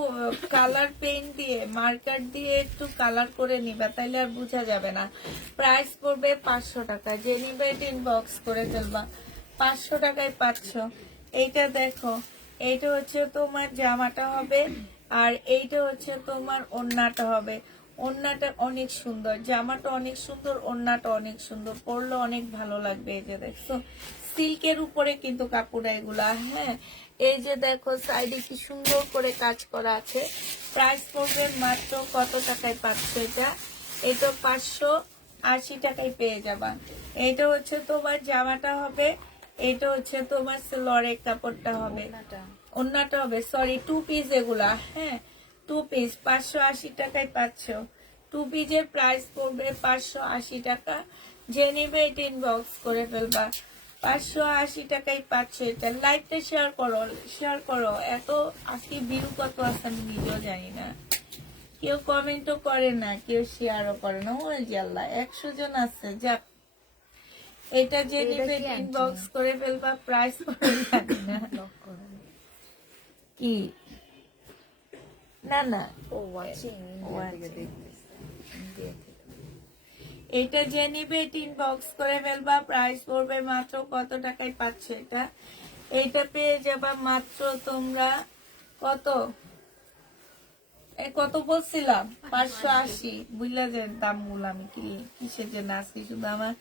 কালার পেন দিয়ে মার্কার দিয়ে একটু কালার করে নিবা, তাইলে আর বোঝা যাবে না। প্রাইস পড়বে 500 টাকা। যে নিবে এটা ইনবক্স করে ফেলবা। 500 টাকায় পাচ্ছ। এইটা দেখো, এইটা হচ্ছে তোমার জামাটা হবে, আর এইটা হচ্ছে তোমার ওড়নাটা হবে। ওড়নাটা অনেক সুন্দর, জামাটা অনেক সুন্দর, ওড়নাটা অনেক সুন্দর, পরলে অনেক ভালো লাগবে। এই যে দেখছো সিল্কের উপরে কিন্তু কাপড় এগুলা, হ্যাঁ। এই যে দেখো সাইডে কি সুন্দর করে কাজ করা আছে। প্রাইস পড়বে মাত্র কত টাকায় পাচ্ছ এটা? এটা 580 টাকায় পেয়ে যাবা। এটা হচ্ছে তোমার জামাটা হবে, এটা হচ্ছে তোমার সালোয়ারের কাপড়টা হবে, ওড়নাটা হবে। সরি, 2 পিস এগুলা, হ্যাঁ। 2 পিস 580 টাকায় পাচ্ছ। 2 পিসের প্রাইস পড়বে 580 টাকা। যে নিবে এটা ইনবক্স করে ফেলবা। 580 টাকায় পাচ্ছ এটা। লাইভটা শেয়ার করো। এত আজকে ভিউ কত আছে আমি নিজেও জানি না। কেউ কমেন্টও করে না, কেউ শেয়ারও করে না। ওই যে আল্লাহ, 100 জন আছে। যাক, এটা যে এটা নিবে কি ইনবক্স করে ফেলবা, প্রাইস করে জানি না লক করে কি। না না, ও ওয়াচিং ইন্ডিয়া থেকে দেখতেছে ইন্ডিয়া থেকে এটা যে নিবে ইনবক্স করে ফেলবা, প্রাইস পড়বে মাত্র কত টাকায় পাচ্ছ এটা। এইটা পেয়ে যাবা মাত্র তোমরা কত, কত বলছিলাম, 580। বুঝলা যে দাম গুলো আমি কিসের জন্য আসছি, শুধু আমার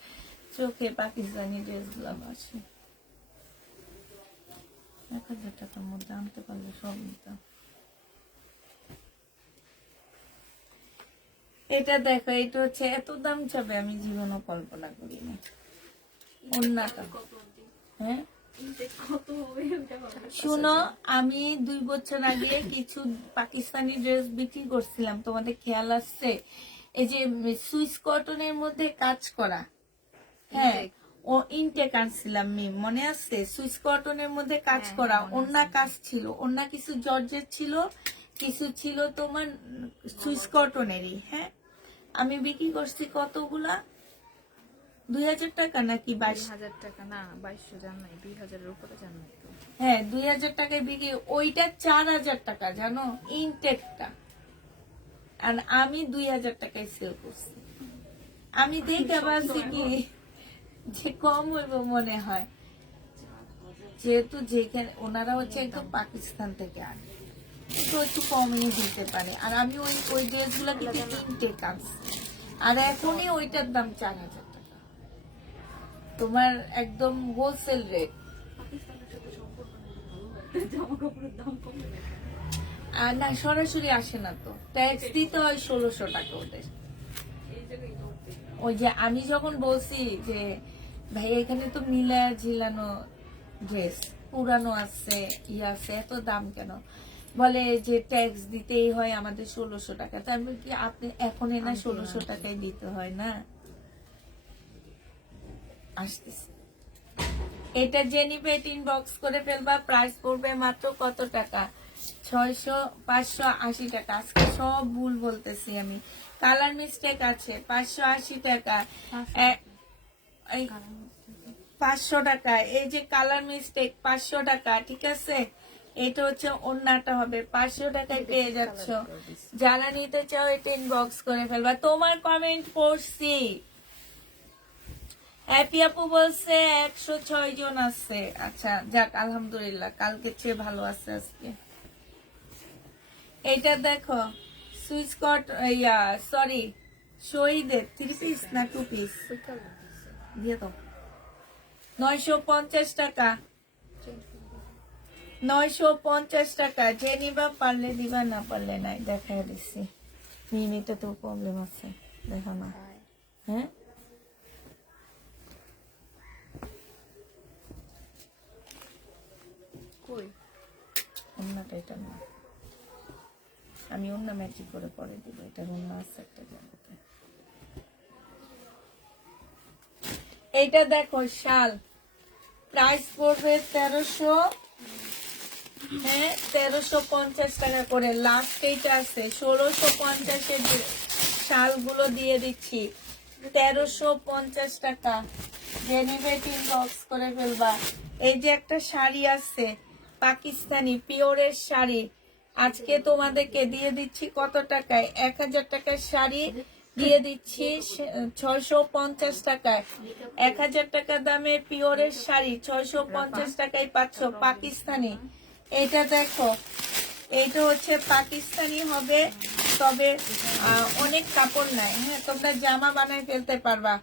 চোখে পাকিস্তানি ড্রেস গুলো আসে। 1000 টাকার মধ্যে আনতে পারলে সব নিতাম। এটা দেখো, এটা হচ্ছে এত দাম চাবে আমি জীবনও কল্পনা করিনি। অন্যটা হ্যাঁ কত হবে ওটা ভাবো। শুনো, আমি 2 বছর আগে কিছু পাকিস্তানি ড্রেস বিক্রি করছিলাম, তোমাদের খেয়াল আসছে? এই যে সুইস কটনের মধ্যে কাজ করা, হ্যাঁ, ও ইনটেক আনছিলাম মিম, মনে আছে? সুইস কটনের মধ্যে কাজ করা, অন্য কাজ ছিল, অন্য কিছু জর্জেট ছিল, কিছু ছিল তোমার সুইস কটনেরই। হ্যাঁ, আমি বিক্রি করছি কতগুলা, 2000 টাকা নাকি 2000 টাকা না 2200 জান নাই 2000 এর উপরে জান নাই তো হ্যাঁ 2000 টাকায় বিক্রি। ওইটা 4000 টাকা জানো, ইনটেকটা। আর আমি 2000 টাকায় সেল করছি। আমি দেখে ভাবছি কি যে কম হইব মনে হয়, যেহেতু যেখানে ওনারা হচ্ছে একদম পাকিস্তান থেকে আনে, তো একটু কমই দিতে পারে। আর আমি ওই ড্রেসগুলো কিন্তু ইনটেক আনছি, আর এখনই ওইটার দাম 4000 টাকা, তোমার একদম হোলসেল রেট। পাকিস্তানের সাথে সম্পর্ক নেই, ভালো হয় জামা কাপড়ের দাম কমে যায়। আর না, সরাসরি আসে না তো, ট্যাক্স দিতে হয় 1600 টাকা ওদের। এই জায়গায় ধরতে ওই যে আমি যখন বলছি যে ভাই এখানে তো মিলায়া ঝিলানো ড্রেস, পুরানো আছে, আছে, এত দাম কেন? বলে যে ট্যাক্স দিতেই হয় আমাদের 1600 টাকা। তাই আমি বলি কি, আপনি এখন না 1600 টাকায় দিতে হয় না। আসতেছে, এটা যে নিবে ইনবক্স করে ফেলবা, প্রাইস পড়বে মাত্র কত টাকা, 580 টাকা। আজকে সব ভুল বলতেছি আমি, কালার মিস্টেক আছে। 580 টাকা, 500 টাকা, এই যে কালার মিস্টেক 500 টাকা, ঠিক আছে? এটা হচ্ছে অন্যটা হবে 500 টাকায় পেয়ে যাচ্ছ। যারা নিতে চাও এটা ইনবক্স করে ফেলবা। তোমার কমেন্ট পড়ছি, হ্যাপি আপু বলছে 106 জন আছে। আচ্ছা যাক, আলহামদুলিল্লাহ, কালকে চেয়ে ভালো আছে আজকে। এইটা দেখো, সুইচ কট, সরি, শহীদের 3 পিস না 2 পিস দিয়ে দাও। 950 টাকা, 950 টাকা। যে নিবা পারলে দিবা, না পারলে নাই। দেখা দিচ্ছি মিনিটে তো প্রবলেম আছে, দেখা না। হ্যাঁ, কই অন্যটা, এটা না, আমি অন্য ম্যাচিং করে পরে দিব। এটার অন্য আছে একটা জায়গাতে। এইটা দেখো শাল, প্রাইস পড়বে 1300, হ্যাঁ 1350 টাকা করে। লাস্ট এইটা আছে 1650-এর শালগুলো দিয়ে দিচ্ছি 1350 টাকা। জেনিভেটিং বক্স করে ফেলবা। এই যে একটা শাড়ি আছে পাকিস্তানি পিওরের শাড়ি, আজকে তোমাদেরকে দিয়ে দিচ্ছি কত টাকায়, 1000 টাকার শাড়ি দিয়ে দিচ্ছি 650 টাকায়। 1000 টাকা দামের পিওরের শাড়ি 650 টাকায় পাচ্ছ পাকিস্তানি। এটা দেখো, এইটা হচ্ছে পাকিস্তানি হবে, তবে অনেক কাপড় নাই। হ্যাঁ, তোমরা জামা বানায় ফেলতে পারবা।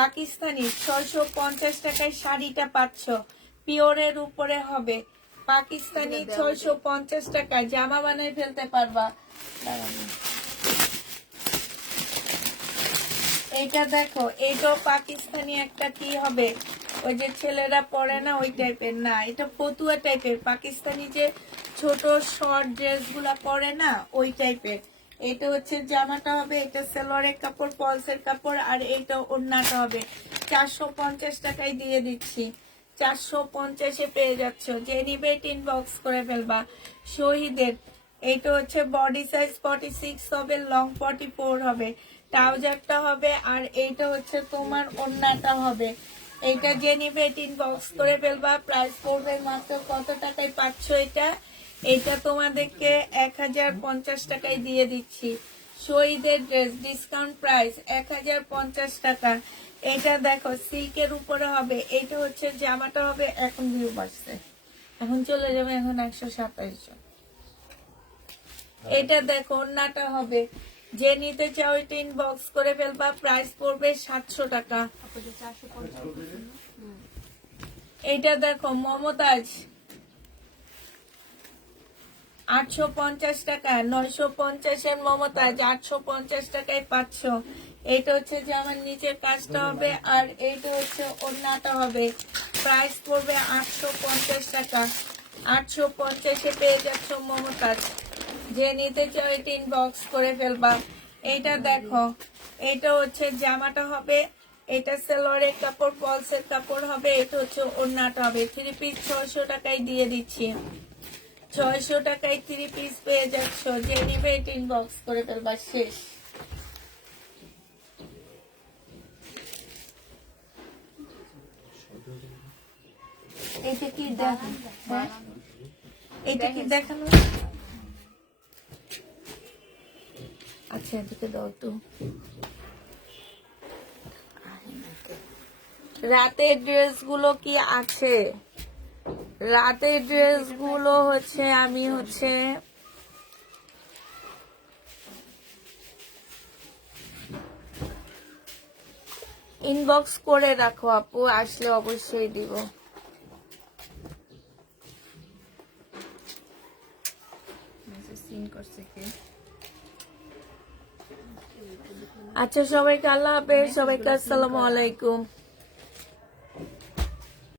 পাকিস্তানি 650 টাকায় শাড়িটা পাচ্ছ, পিওরের উপরে হবে। পাকিস্তানি 650 টাকায় জামা বানায় ফেলতে পারবা। এইটা দেখো, এইটাও পাকিস্তানি একটা কি হবে, ওই যে ছেলেরা পরে না ওই টাইপের না, এটা ফতুয়া টাইপের পাকিস্তানি, যে ছোট শর্ট ড্রেস গুলা পরে না ওই টাইপের। এটা হচ্ছে জামাটা হবে, এটা সালোয়ারের কাপড়, পলসের কাপড়, আর এইটা ওড়নাটা হবে। 450 টাকায় দিয়ে দিচ্ছি, 450 পেয়ে যাচ্ছ। যে নিবে ইনবক্স করে ফেলবা। শহীদের এইটা হচ্ছে বডি সাইজ 46 হবে, লং 44 হবে, ট্রাউজারটা হবে, আর এইটা হচ্ছে তোমার ওড়নাটা হবে। এইটা যে নিবে ইনবক্স করে ফেলবা। প্রাইস পড়বে মাত্র কত টাকায় পাচ্ছ এটা? এটা তোমাদেরকে 1050 টাকায় দিয়ে দিচ্ছি। শহীদের ড্রেস ডিসকাউন্ট প্রাইস 1050 টাকা। এটা দেখো সিল্কের উপরে হবে। এটা হচ্ছে জামাটা হবে, এখন ভিউ বাড়ছে, এখন চলে যাবে এখন 127 জন। এটা দেখো ওড়নাটা হবে। যে নিতে চাও এটা ইনবক্স করে ফেলবা। প্রাইস পড়বে 700 টাকা। আপনাদের 450 এটা দেখো মমতাজ 850 টাকা, 950 এর মমতাজ 850 টাকায় পাচ্ছ। এটা হচ্ছে যে আমার নিচের কাজটা হবে, আর এইটা হচ্ছে ওড়নাটা হবে। প্রাইস পড়বে 850 টাকা। 850-এ পেয়ে যাচ্ছ মমতাজ। যে নিতে চাও এটা ইনবক্স করে ফেলবা। এইটা দেখো, এটা হচ্ছে জামাটা হবে, এটা সেলোয়ারের কাপড়, পলসের কাপড় হবে, এটা হচ্ছে ওড়নাটা হবে। 3 পিস 600 টাকায় দিয়ে দিচ্ছি। 600 টাকায় 3 পিস পেয়ে যাচ্ছ। যে নিবে এটা ইনবক্স করে ফেলবা। শেষ। এটা কি দেখানো? হ্যাঁ, এটা কি দেখানো? আচ্ছা এদিকে দাও একটু। রাতের ড্রেসগুলো কি আছে? রাতের ড্রেসগুলো হচ্ছে আমি হচ্ছে ইনবক্স করে রাখো আপু, আসলে অবশ্যই দিব। সিন করছে কে? আচ্ছা সবাইকে আল্লাহ হাফেজ, সবাইকে আসসালামু আলাইকুম।